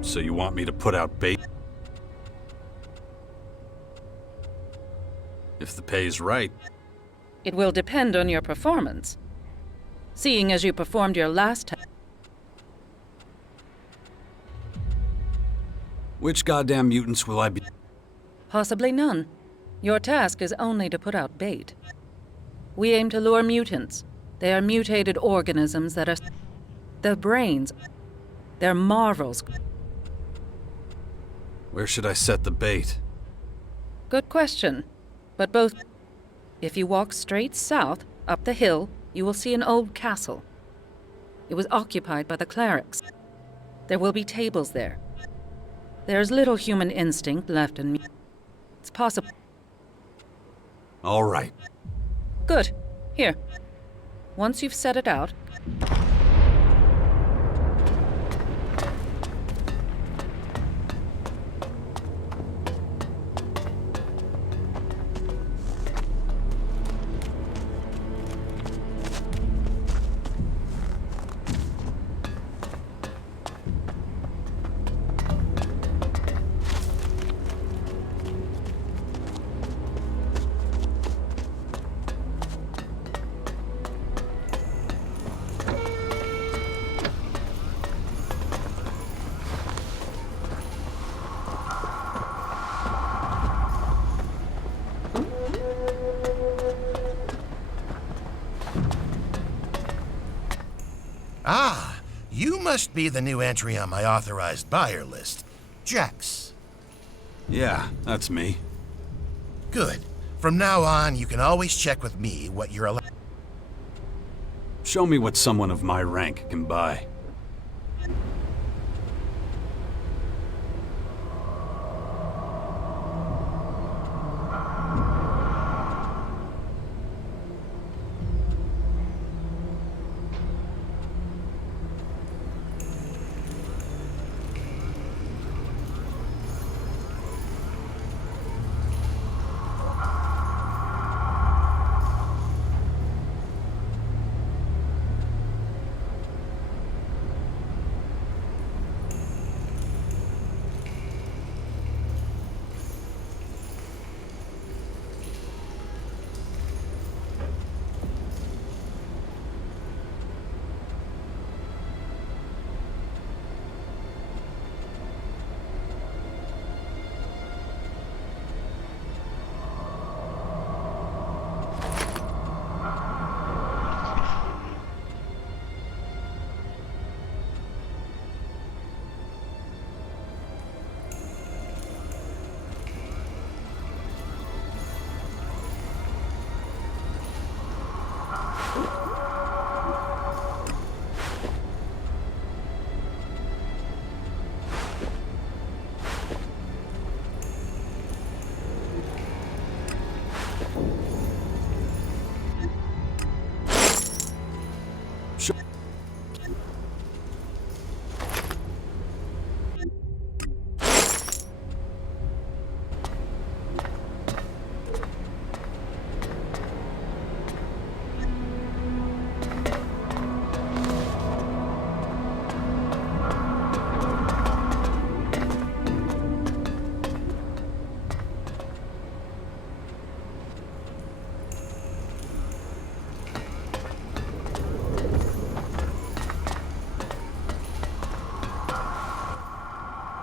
So you want me to put out bait? If the pay's right. It will depend on your performance. Seeing as you performed your last Which goddamn mutants will I be? Possibly none. Your task is only to put out bait. We aim to lure mutants. They are mutated organisms that are... Their brains... They're marvels. Where should I set the bait? Good question. But both... If you walk straight south, up the hill, you will see an old castle. It was occupied by the clerics. There will be tables there. There's little human instinct left in me. It's possible... All right. Good. Here. Once you've set it out... Ah, you must be the new entry on my authorized buyer list. Jax. Yeah, that's me. Good. From now on, you can always check with me what you're allowed. Show me what someone of my rank can buy.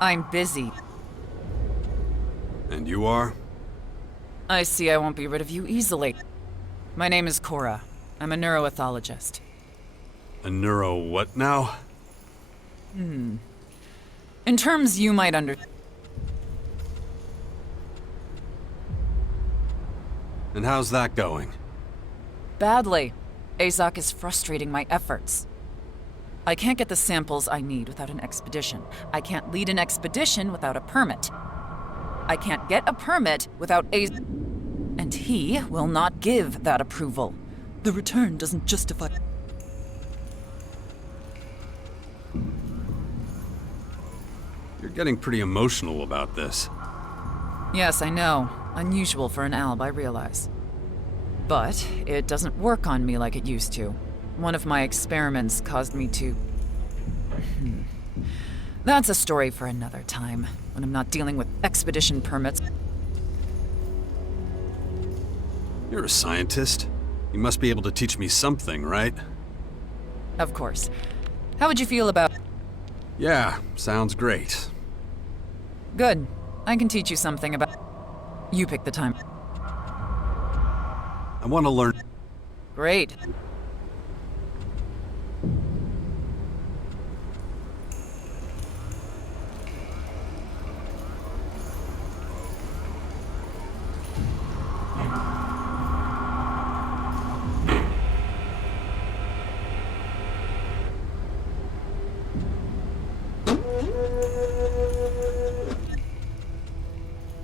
I'm busy. And you are? I see I won't be rid of you easily. My name is Cora. I'm a neuroethologist. A neuro what now? In terms you might under... And how's that going? Badly. Azok is frustrating my efforts. I can't get the samples I need without an expedition. I can't lead an expedition without a permit. I can't get a permit without and he will not give that approval. The return doesn't justify... You're getting pretty emotional about this. Yes, I know. Unusual for an Alb, I realize. But it doesn't work on me like it used to. One of my experiments caused me to... That's a story for another time, when I'm not dealing with expedition permits. You're a scientist. You must be able to teach me something, right? Of course. How would you feel about... Yeah, sounds great. Good. I can teach you something about... You pick the time. I want to learn... Great.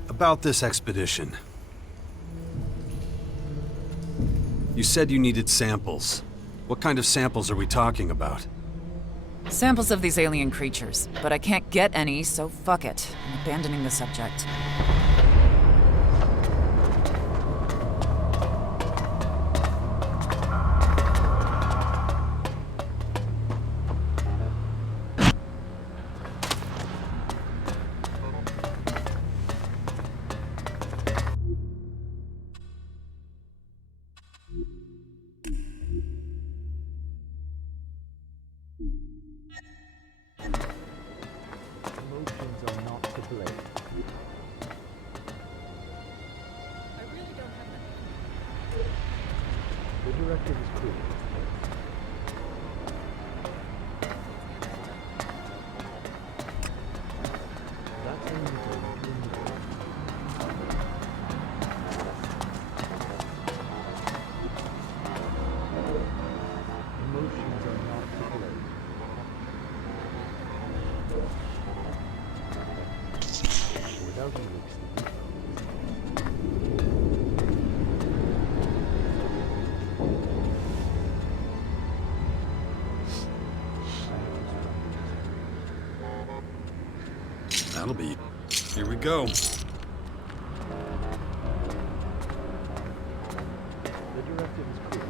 About this expedition. You said you needed samples. What kind of samples are we talking about? Samples of these alien creatures, but I can't get any, so fuck it. I'm abandoning the subject. Emotions are not to blame. The directive is clear. That's only for you and me. Emotions are not to blame. Without ELEX, That'll be... Here we go. the directive is clear.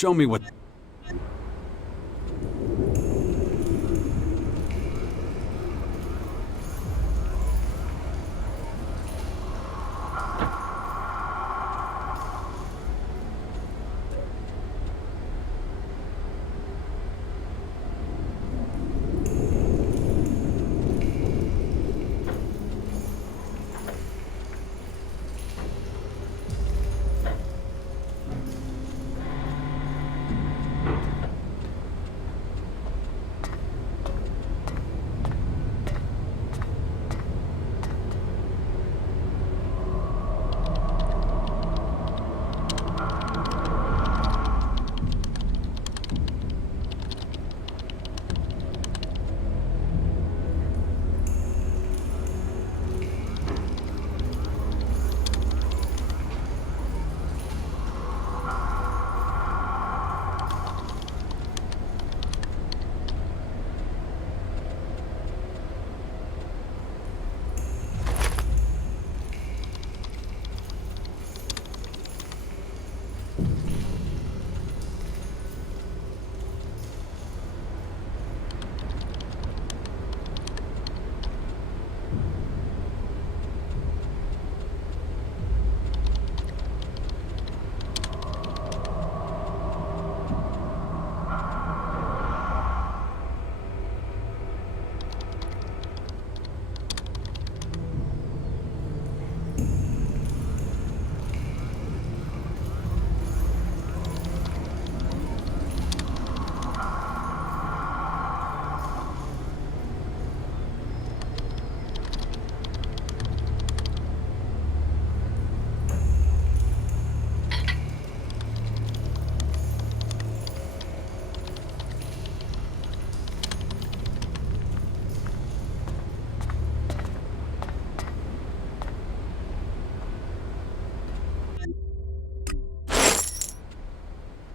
Show me what...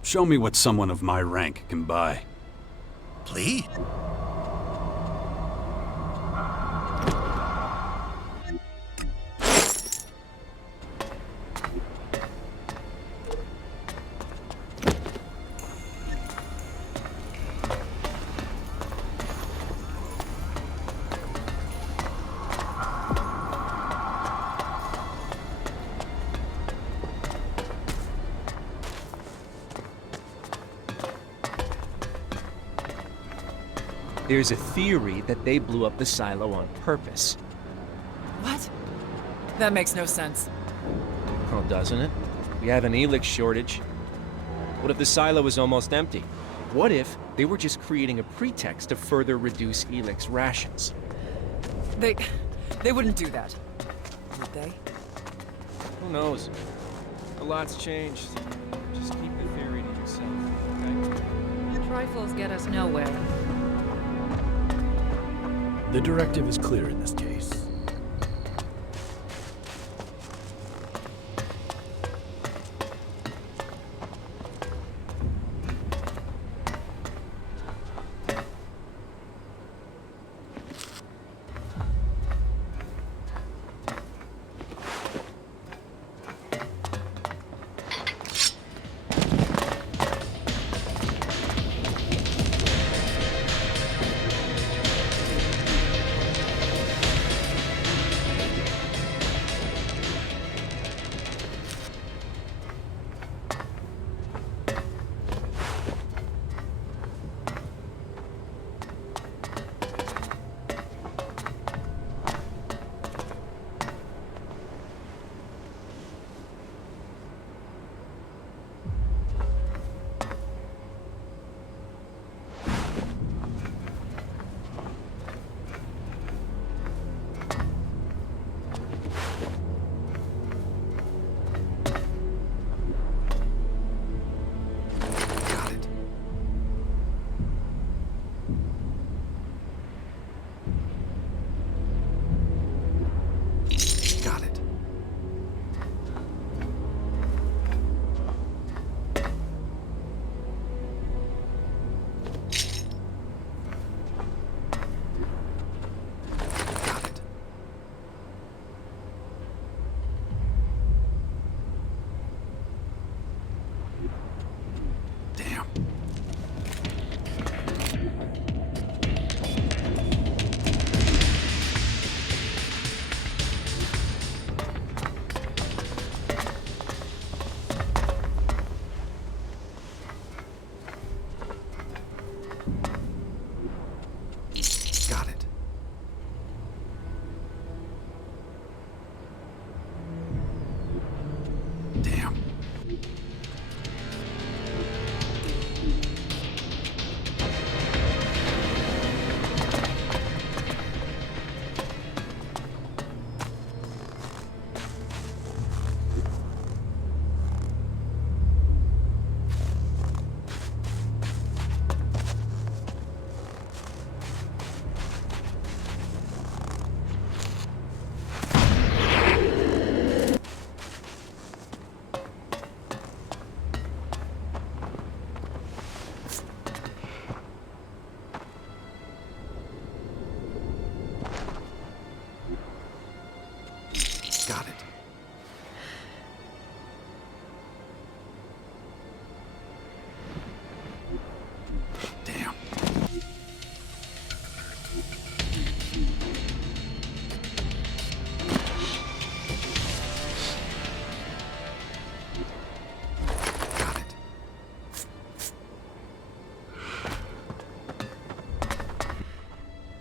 Show me what someone of my rank can buy. Please? There's a theory that they blew up the silo on purpose. What? That makes no sense. Well, doesn't it? We have an ELEX shortage. What if the silo was almost empty? What if they were just creating a pretext to further reduce ELEX rations? They wouldn't do that. Would they? Who knows? A lot's changed. Just keep the theory to yourself, okay? Trifles get us nowhere. The directive is clear in this case.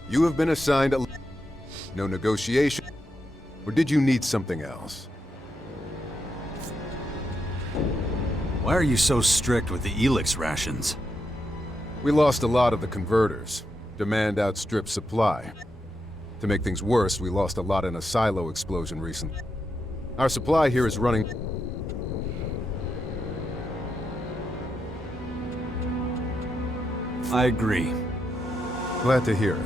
You have been assigned a... No negotiation? Or did you need something else? Why are you so strict with the ELEX rations? We lost a lot of the converters. Demand outstripped supply. To make things worse, we lost a lot in a silo explosion recently. Our supply here is running... I agree. Glad to hear it.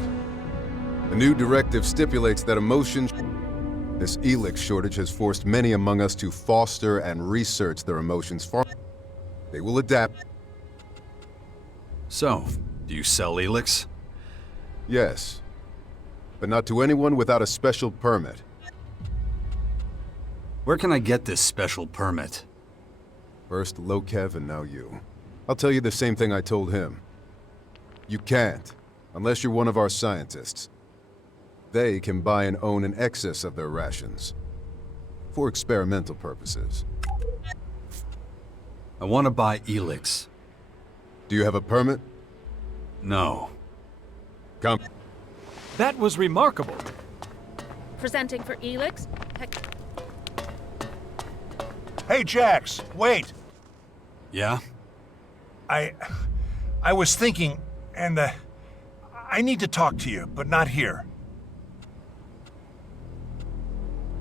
The new directive stipulates that emotions... This ELEX shortage has forced many among us to foster and research their emotions far... They will adapt. So, do you sell ELEX? Yes. But not to anyone without a special permit. Where can I get this special permit? First Lokev and now you. I'll tell you the same thing I told him. You can't, unless you're one of our scientists. They can buy and own an excess of their rations. For experimental purposes. I want to buy ELEX. Do you have a permit? No. Come. That was remarkable. Presenting for ELEX? Hey, Jax, wait! Yeah? I was thinking, and I need to talk to you, but not here.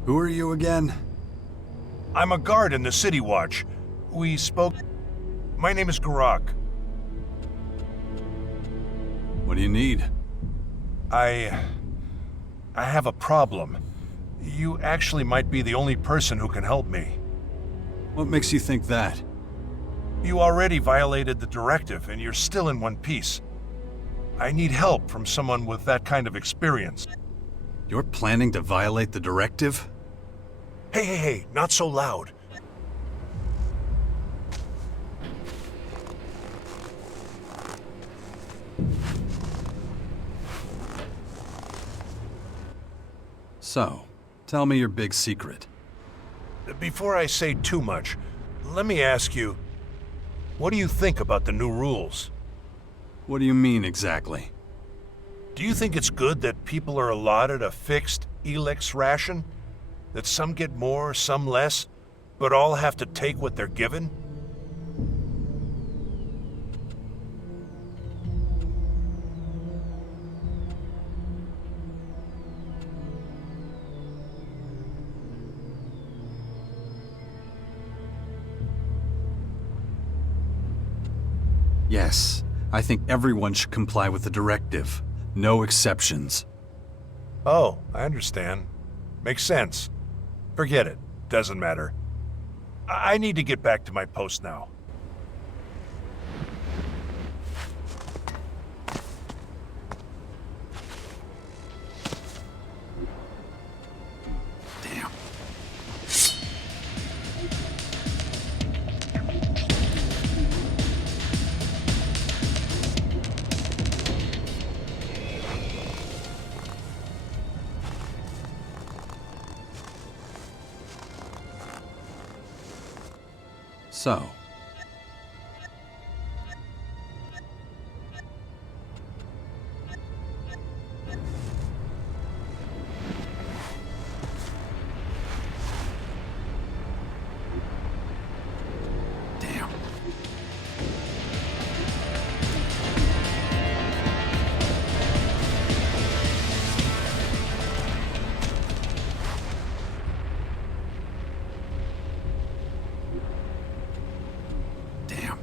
Who are you again? I'm a guard in the City Watch. We spoke... My name is Garak. What do you need? I have a problem. You actually might be the only person who can help me. What makes you think that? You already violated the directive, and you're still in one piece. I need help from someone with that kind of experience. You're planning to violate the directive? Hey, not so loud. So, tell me your big secret. Before I say too much, let me ask you, what do you think about the new rules? What do you mean exactly? Do you think it's good that people are allotted a fixed ELEX ration? That some get more, some less, but all have to take what they're given? Yes, I think everyone should comply with the directive. No exceptions. Oh, I understand. Makes sense. Forget it. Doesn't matter. I need to get back to my post now. Damn. So, damn. Damn.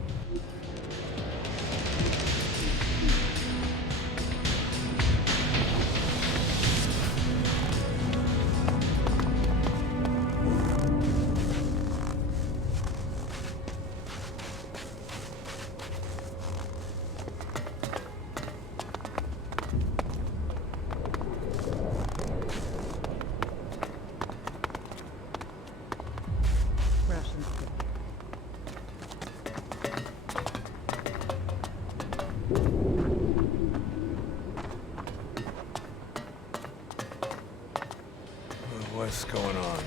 What's going on?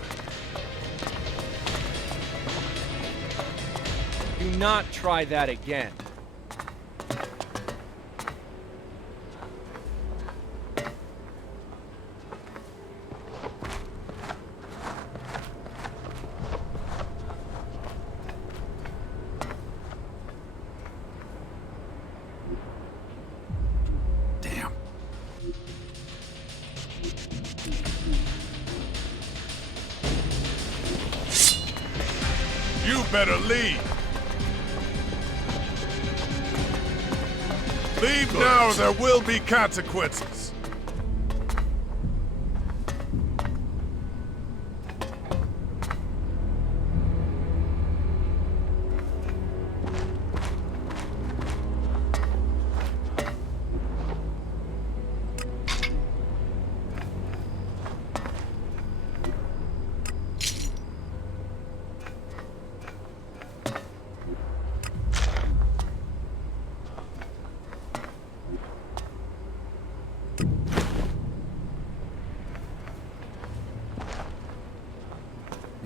Do not try that again. Damn. You better leave. Leave now or there will be consequences.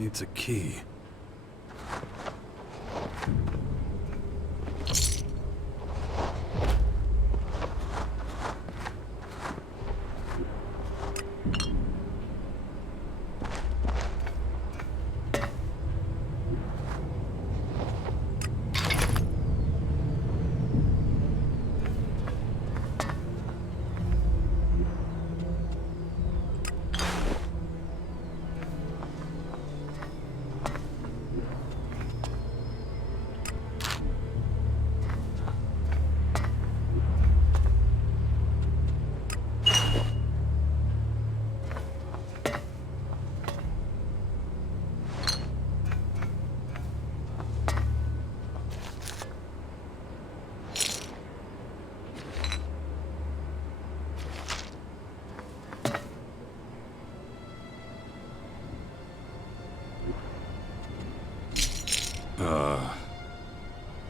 Needs a key.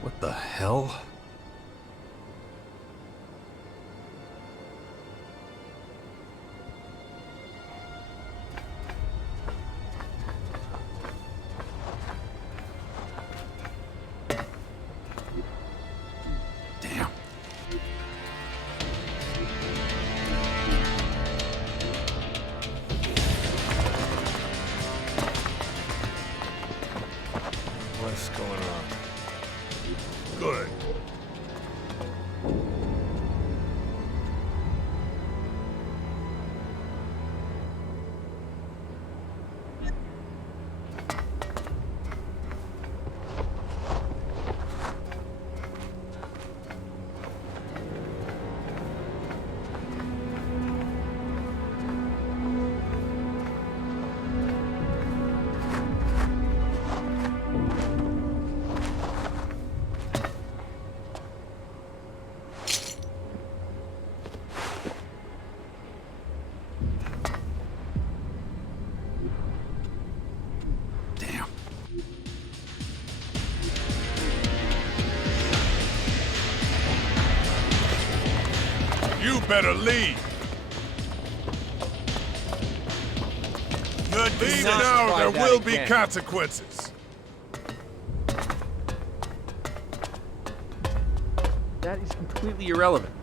What the hell? Damn. What's going on? Good. You better leave. Good Leave decision. now, there will be again. consequences. That is completely irrelevant.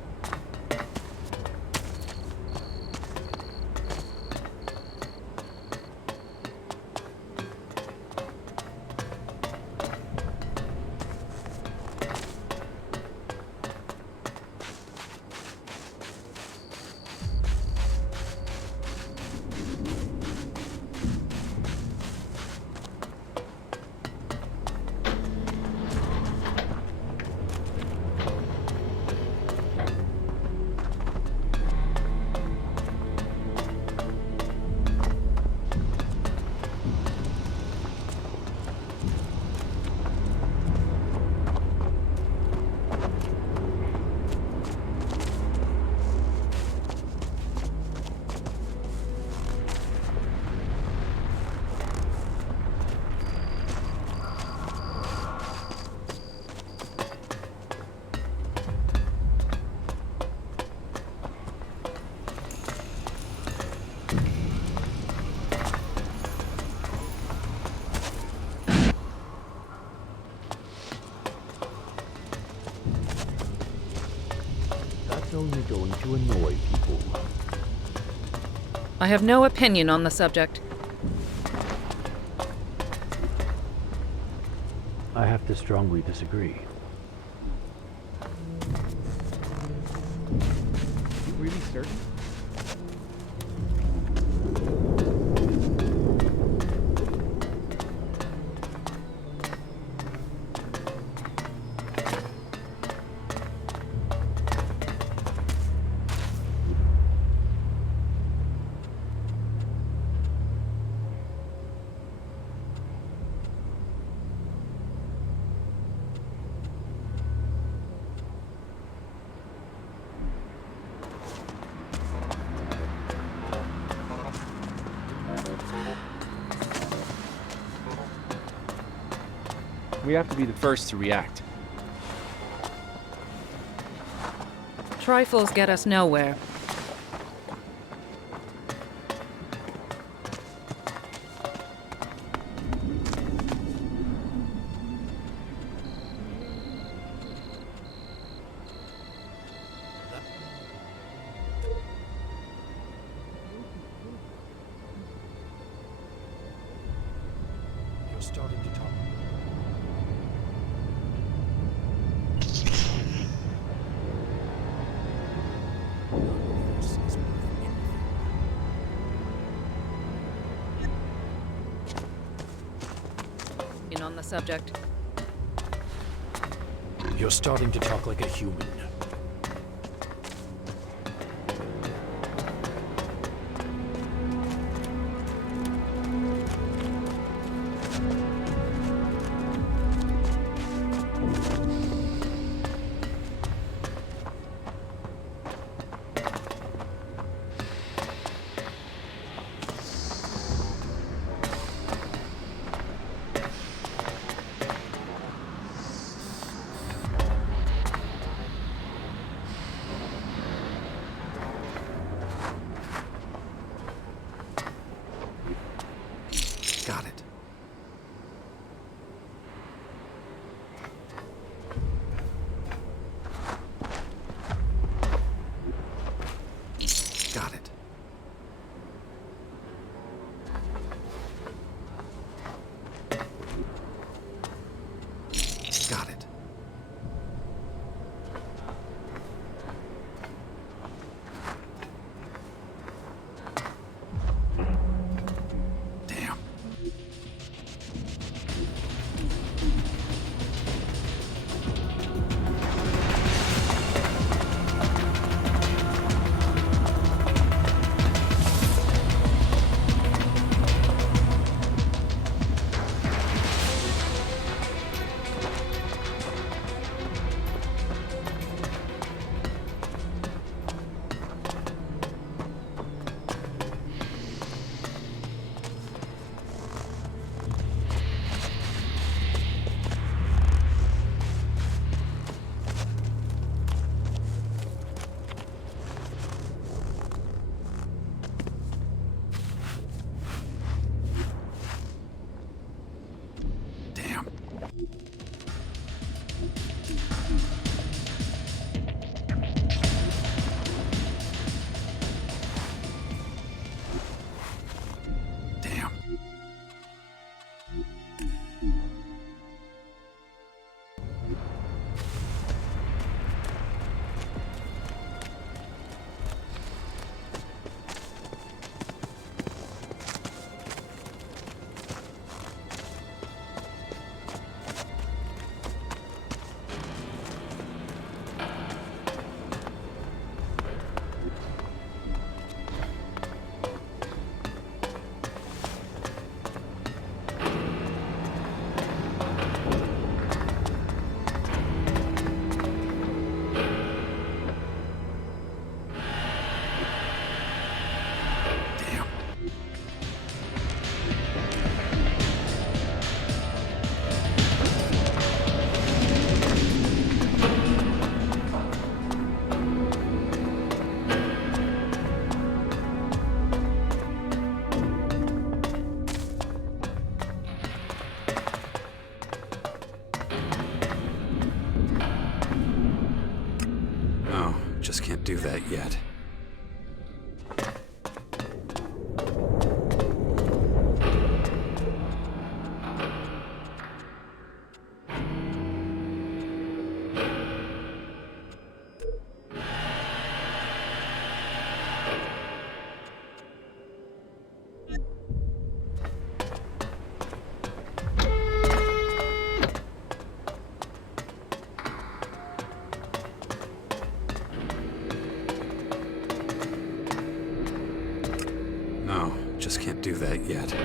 That's only going to annoy people. I have no opinion on the subject. I have to strongly disagree. You really certain? We have to be the first to react. Trifles get us nowhere. starting to talk. In on the subject. You're starting to talk like a human. Got it. Got it. Got it. Damn. Just can't do that yet. No, just can't do that yet.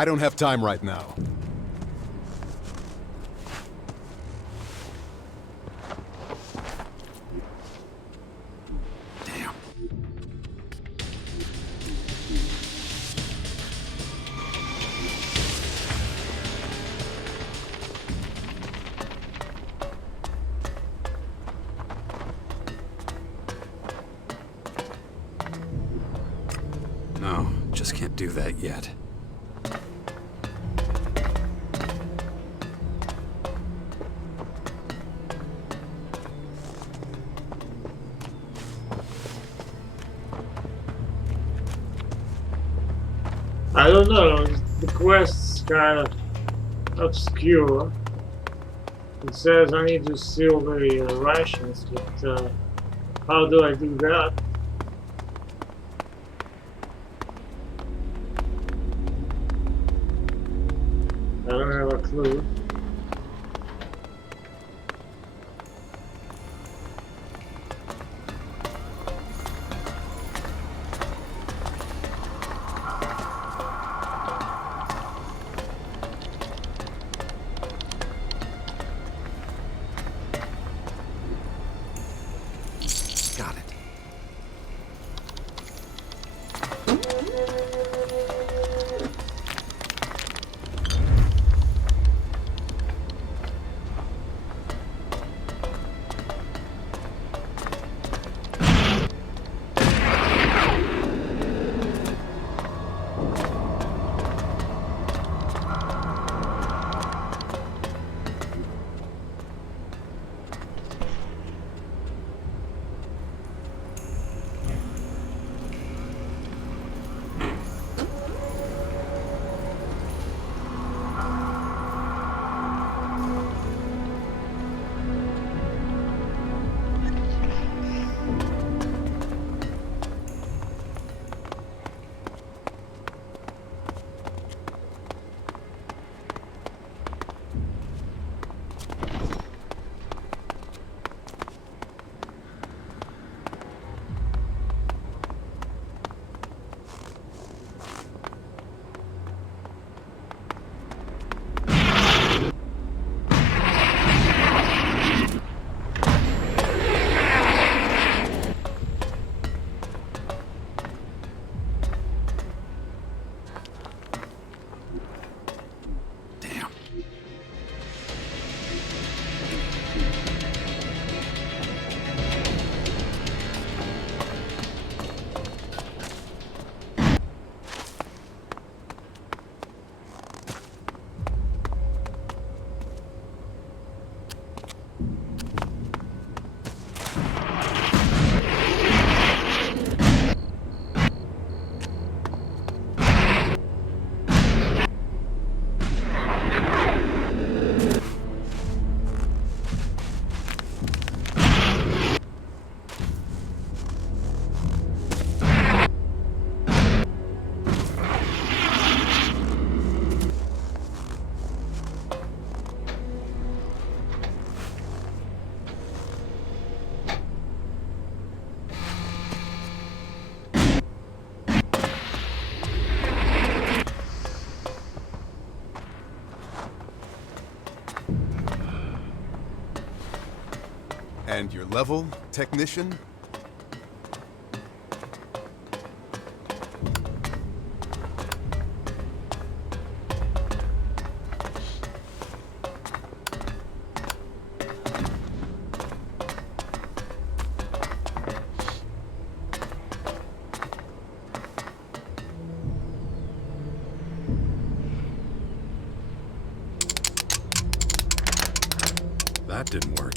I don't have time right now. No, just can't do that yet. I don't know, the quest's kind of obscure. It says I need to seal the rations, but how do I do that? I don't have a clue. Got it. And your level, technician? That didn't work.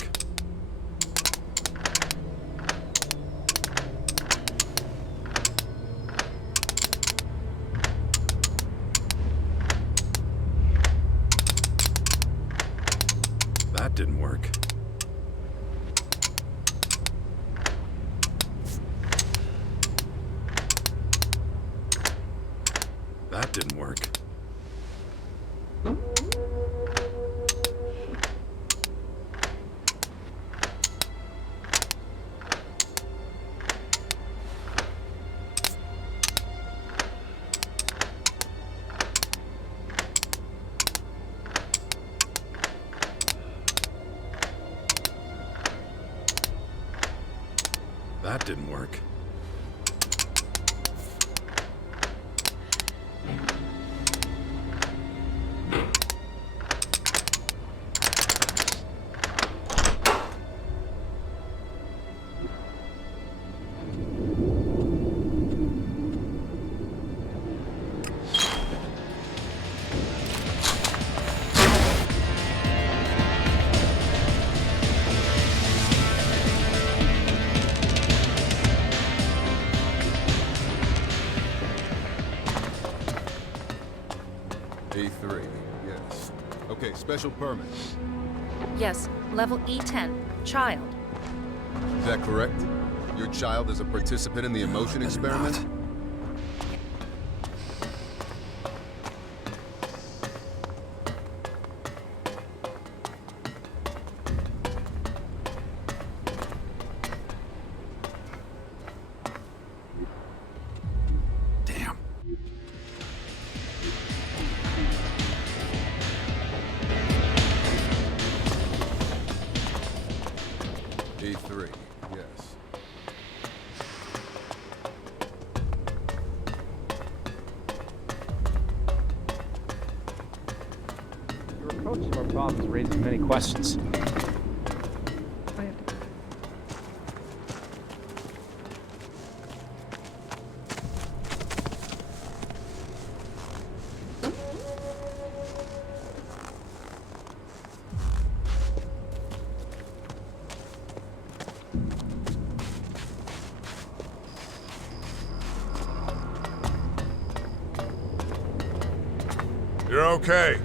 That didn't work. That didn't work. A3, yes. Okay, special permit. Yes, level E10, child. Is that correct? Your child is a participant in the emotion experiment? Damn. A3, yes. Your approach to our problems raises many questions. You're okay.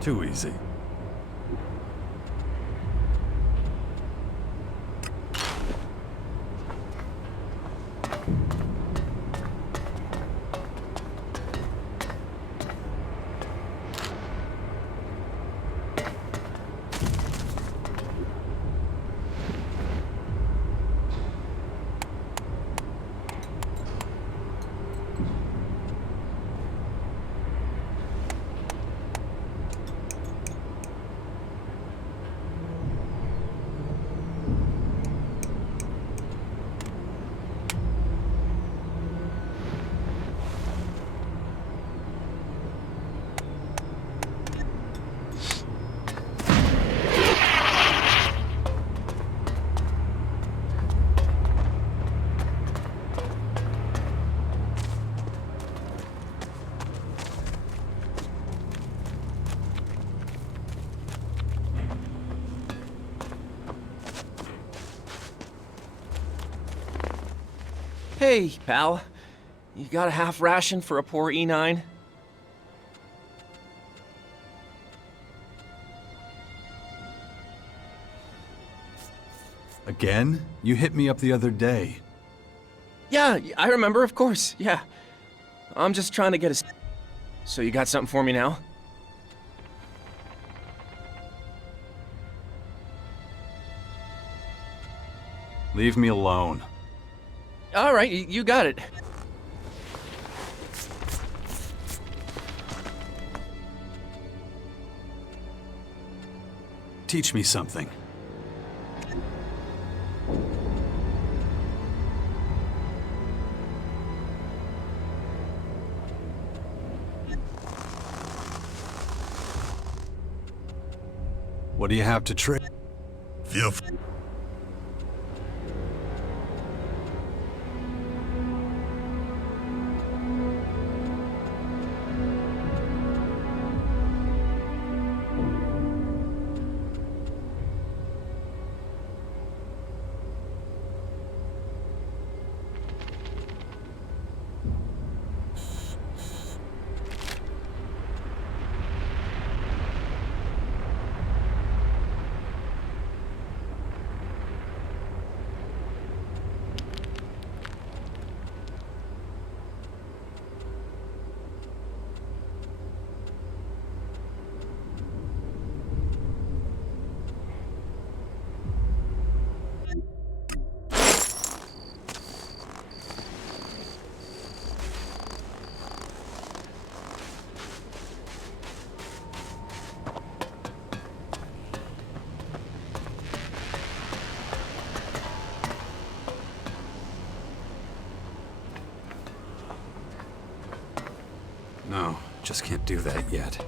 Too easy. Hey, pal. You got a half ration for a poor E9? Again? You hit me up the other day. Yeah, I remember, of course, yeah. I'm just trying to get a... So you got something for me now? Leave me alone. All right, you got it. Teach me something. What do you have to trade? Feel No, just can't do that yet.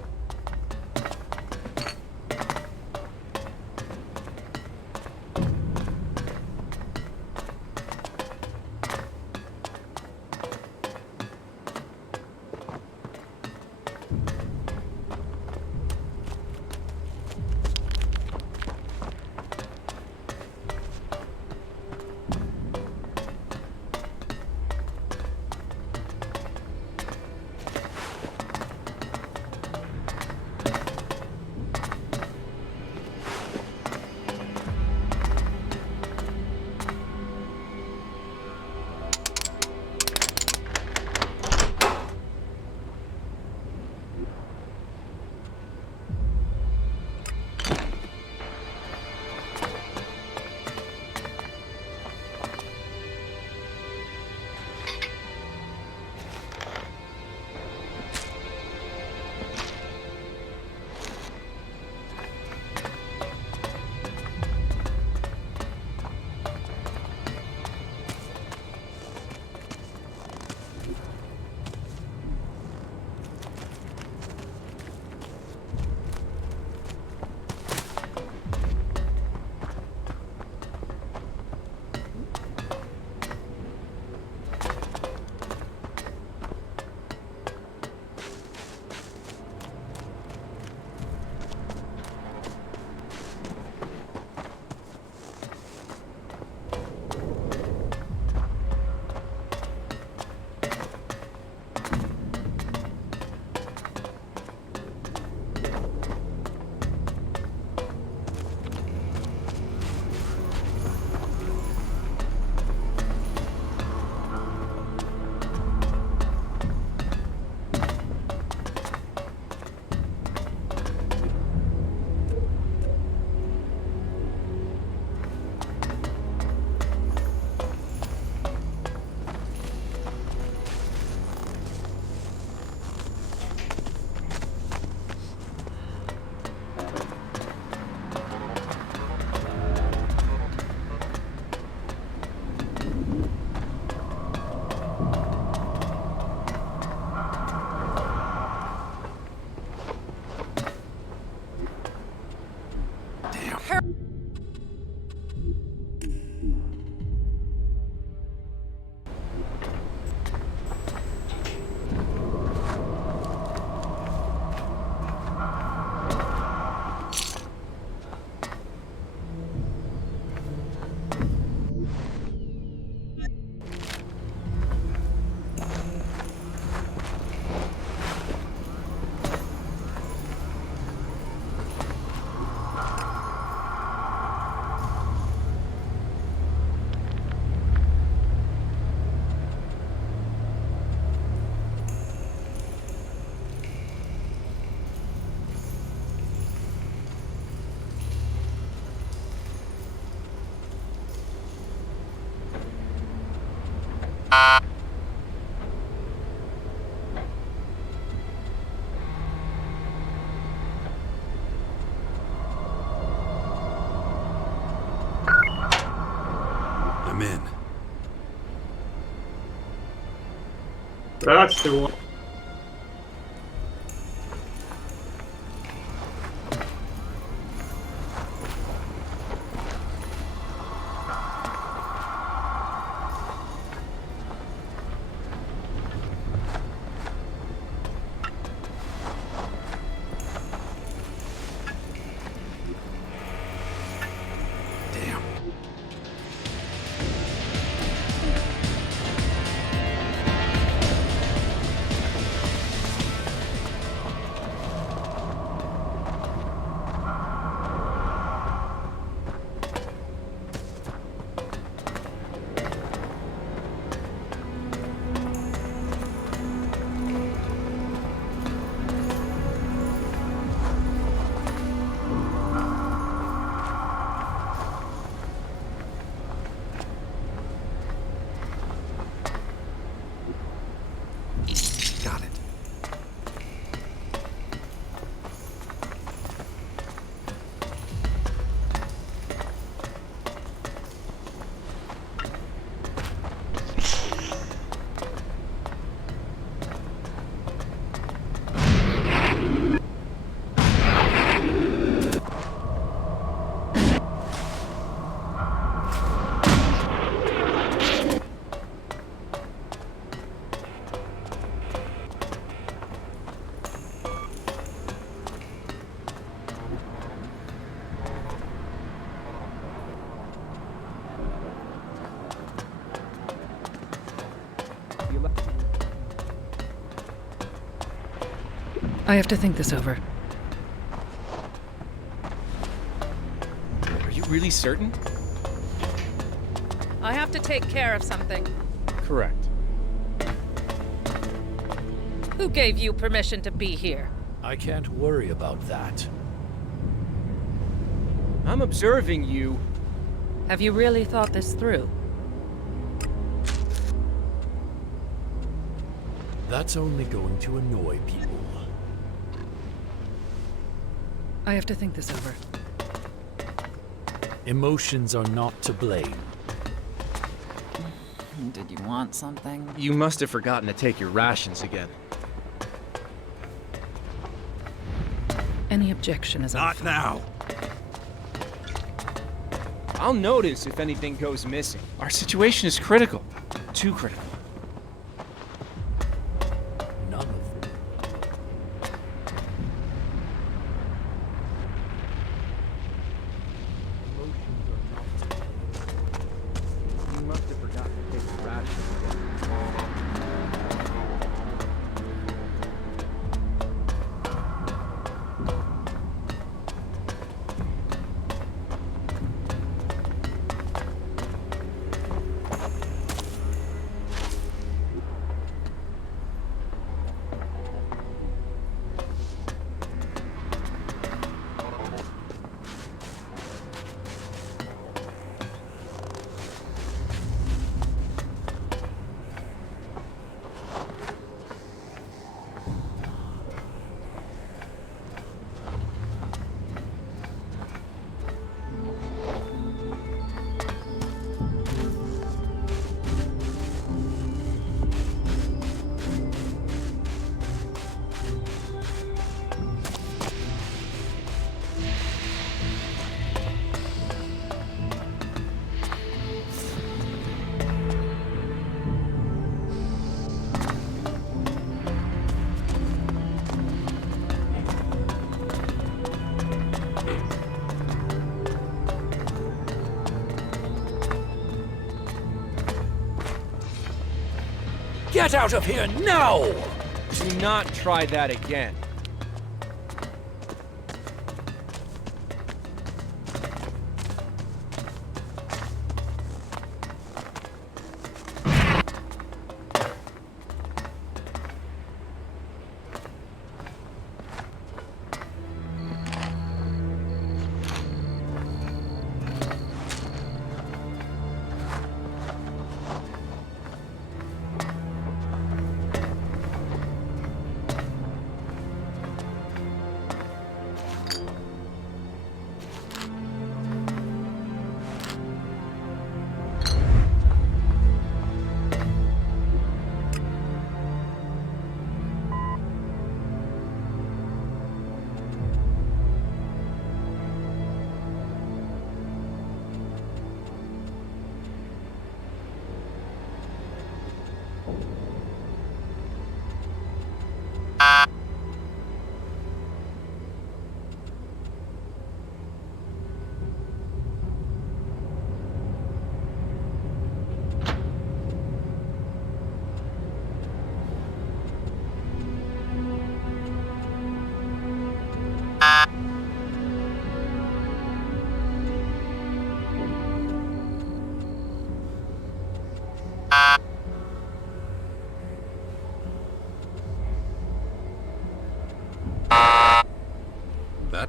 I'm in. That's the one. Got it. I have to think this over. Are you really certain? I have to take care of something. Correct. Who gave you permission to be here? I can't worry about that. I'm observing you. Have you really thought this through? That's only going to annoy people. I have to think this over. Emotions are not to blame. Did you want something? You must have forgotten to take your rations again. Any objection is Not now. I'll notice if anything goes missing. Our situation is critical. Too critical. None of them. You must have forgotten to take your rations again. Get out of here now! Do not try that again.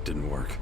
That didn't work.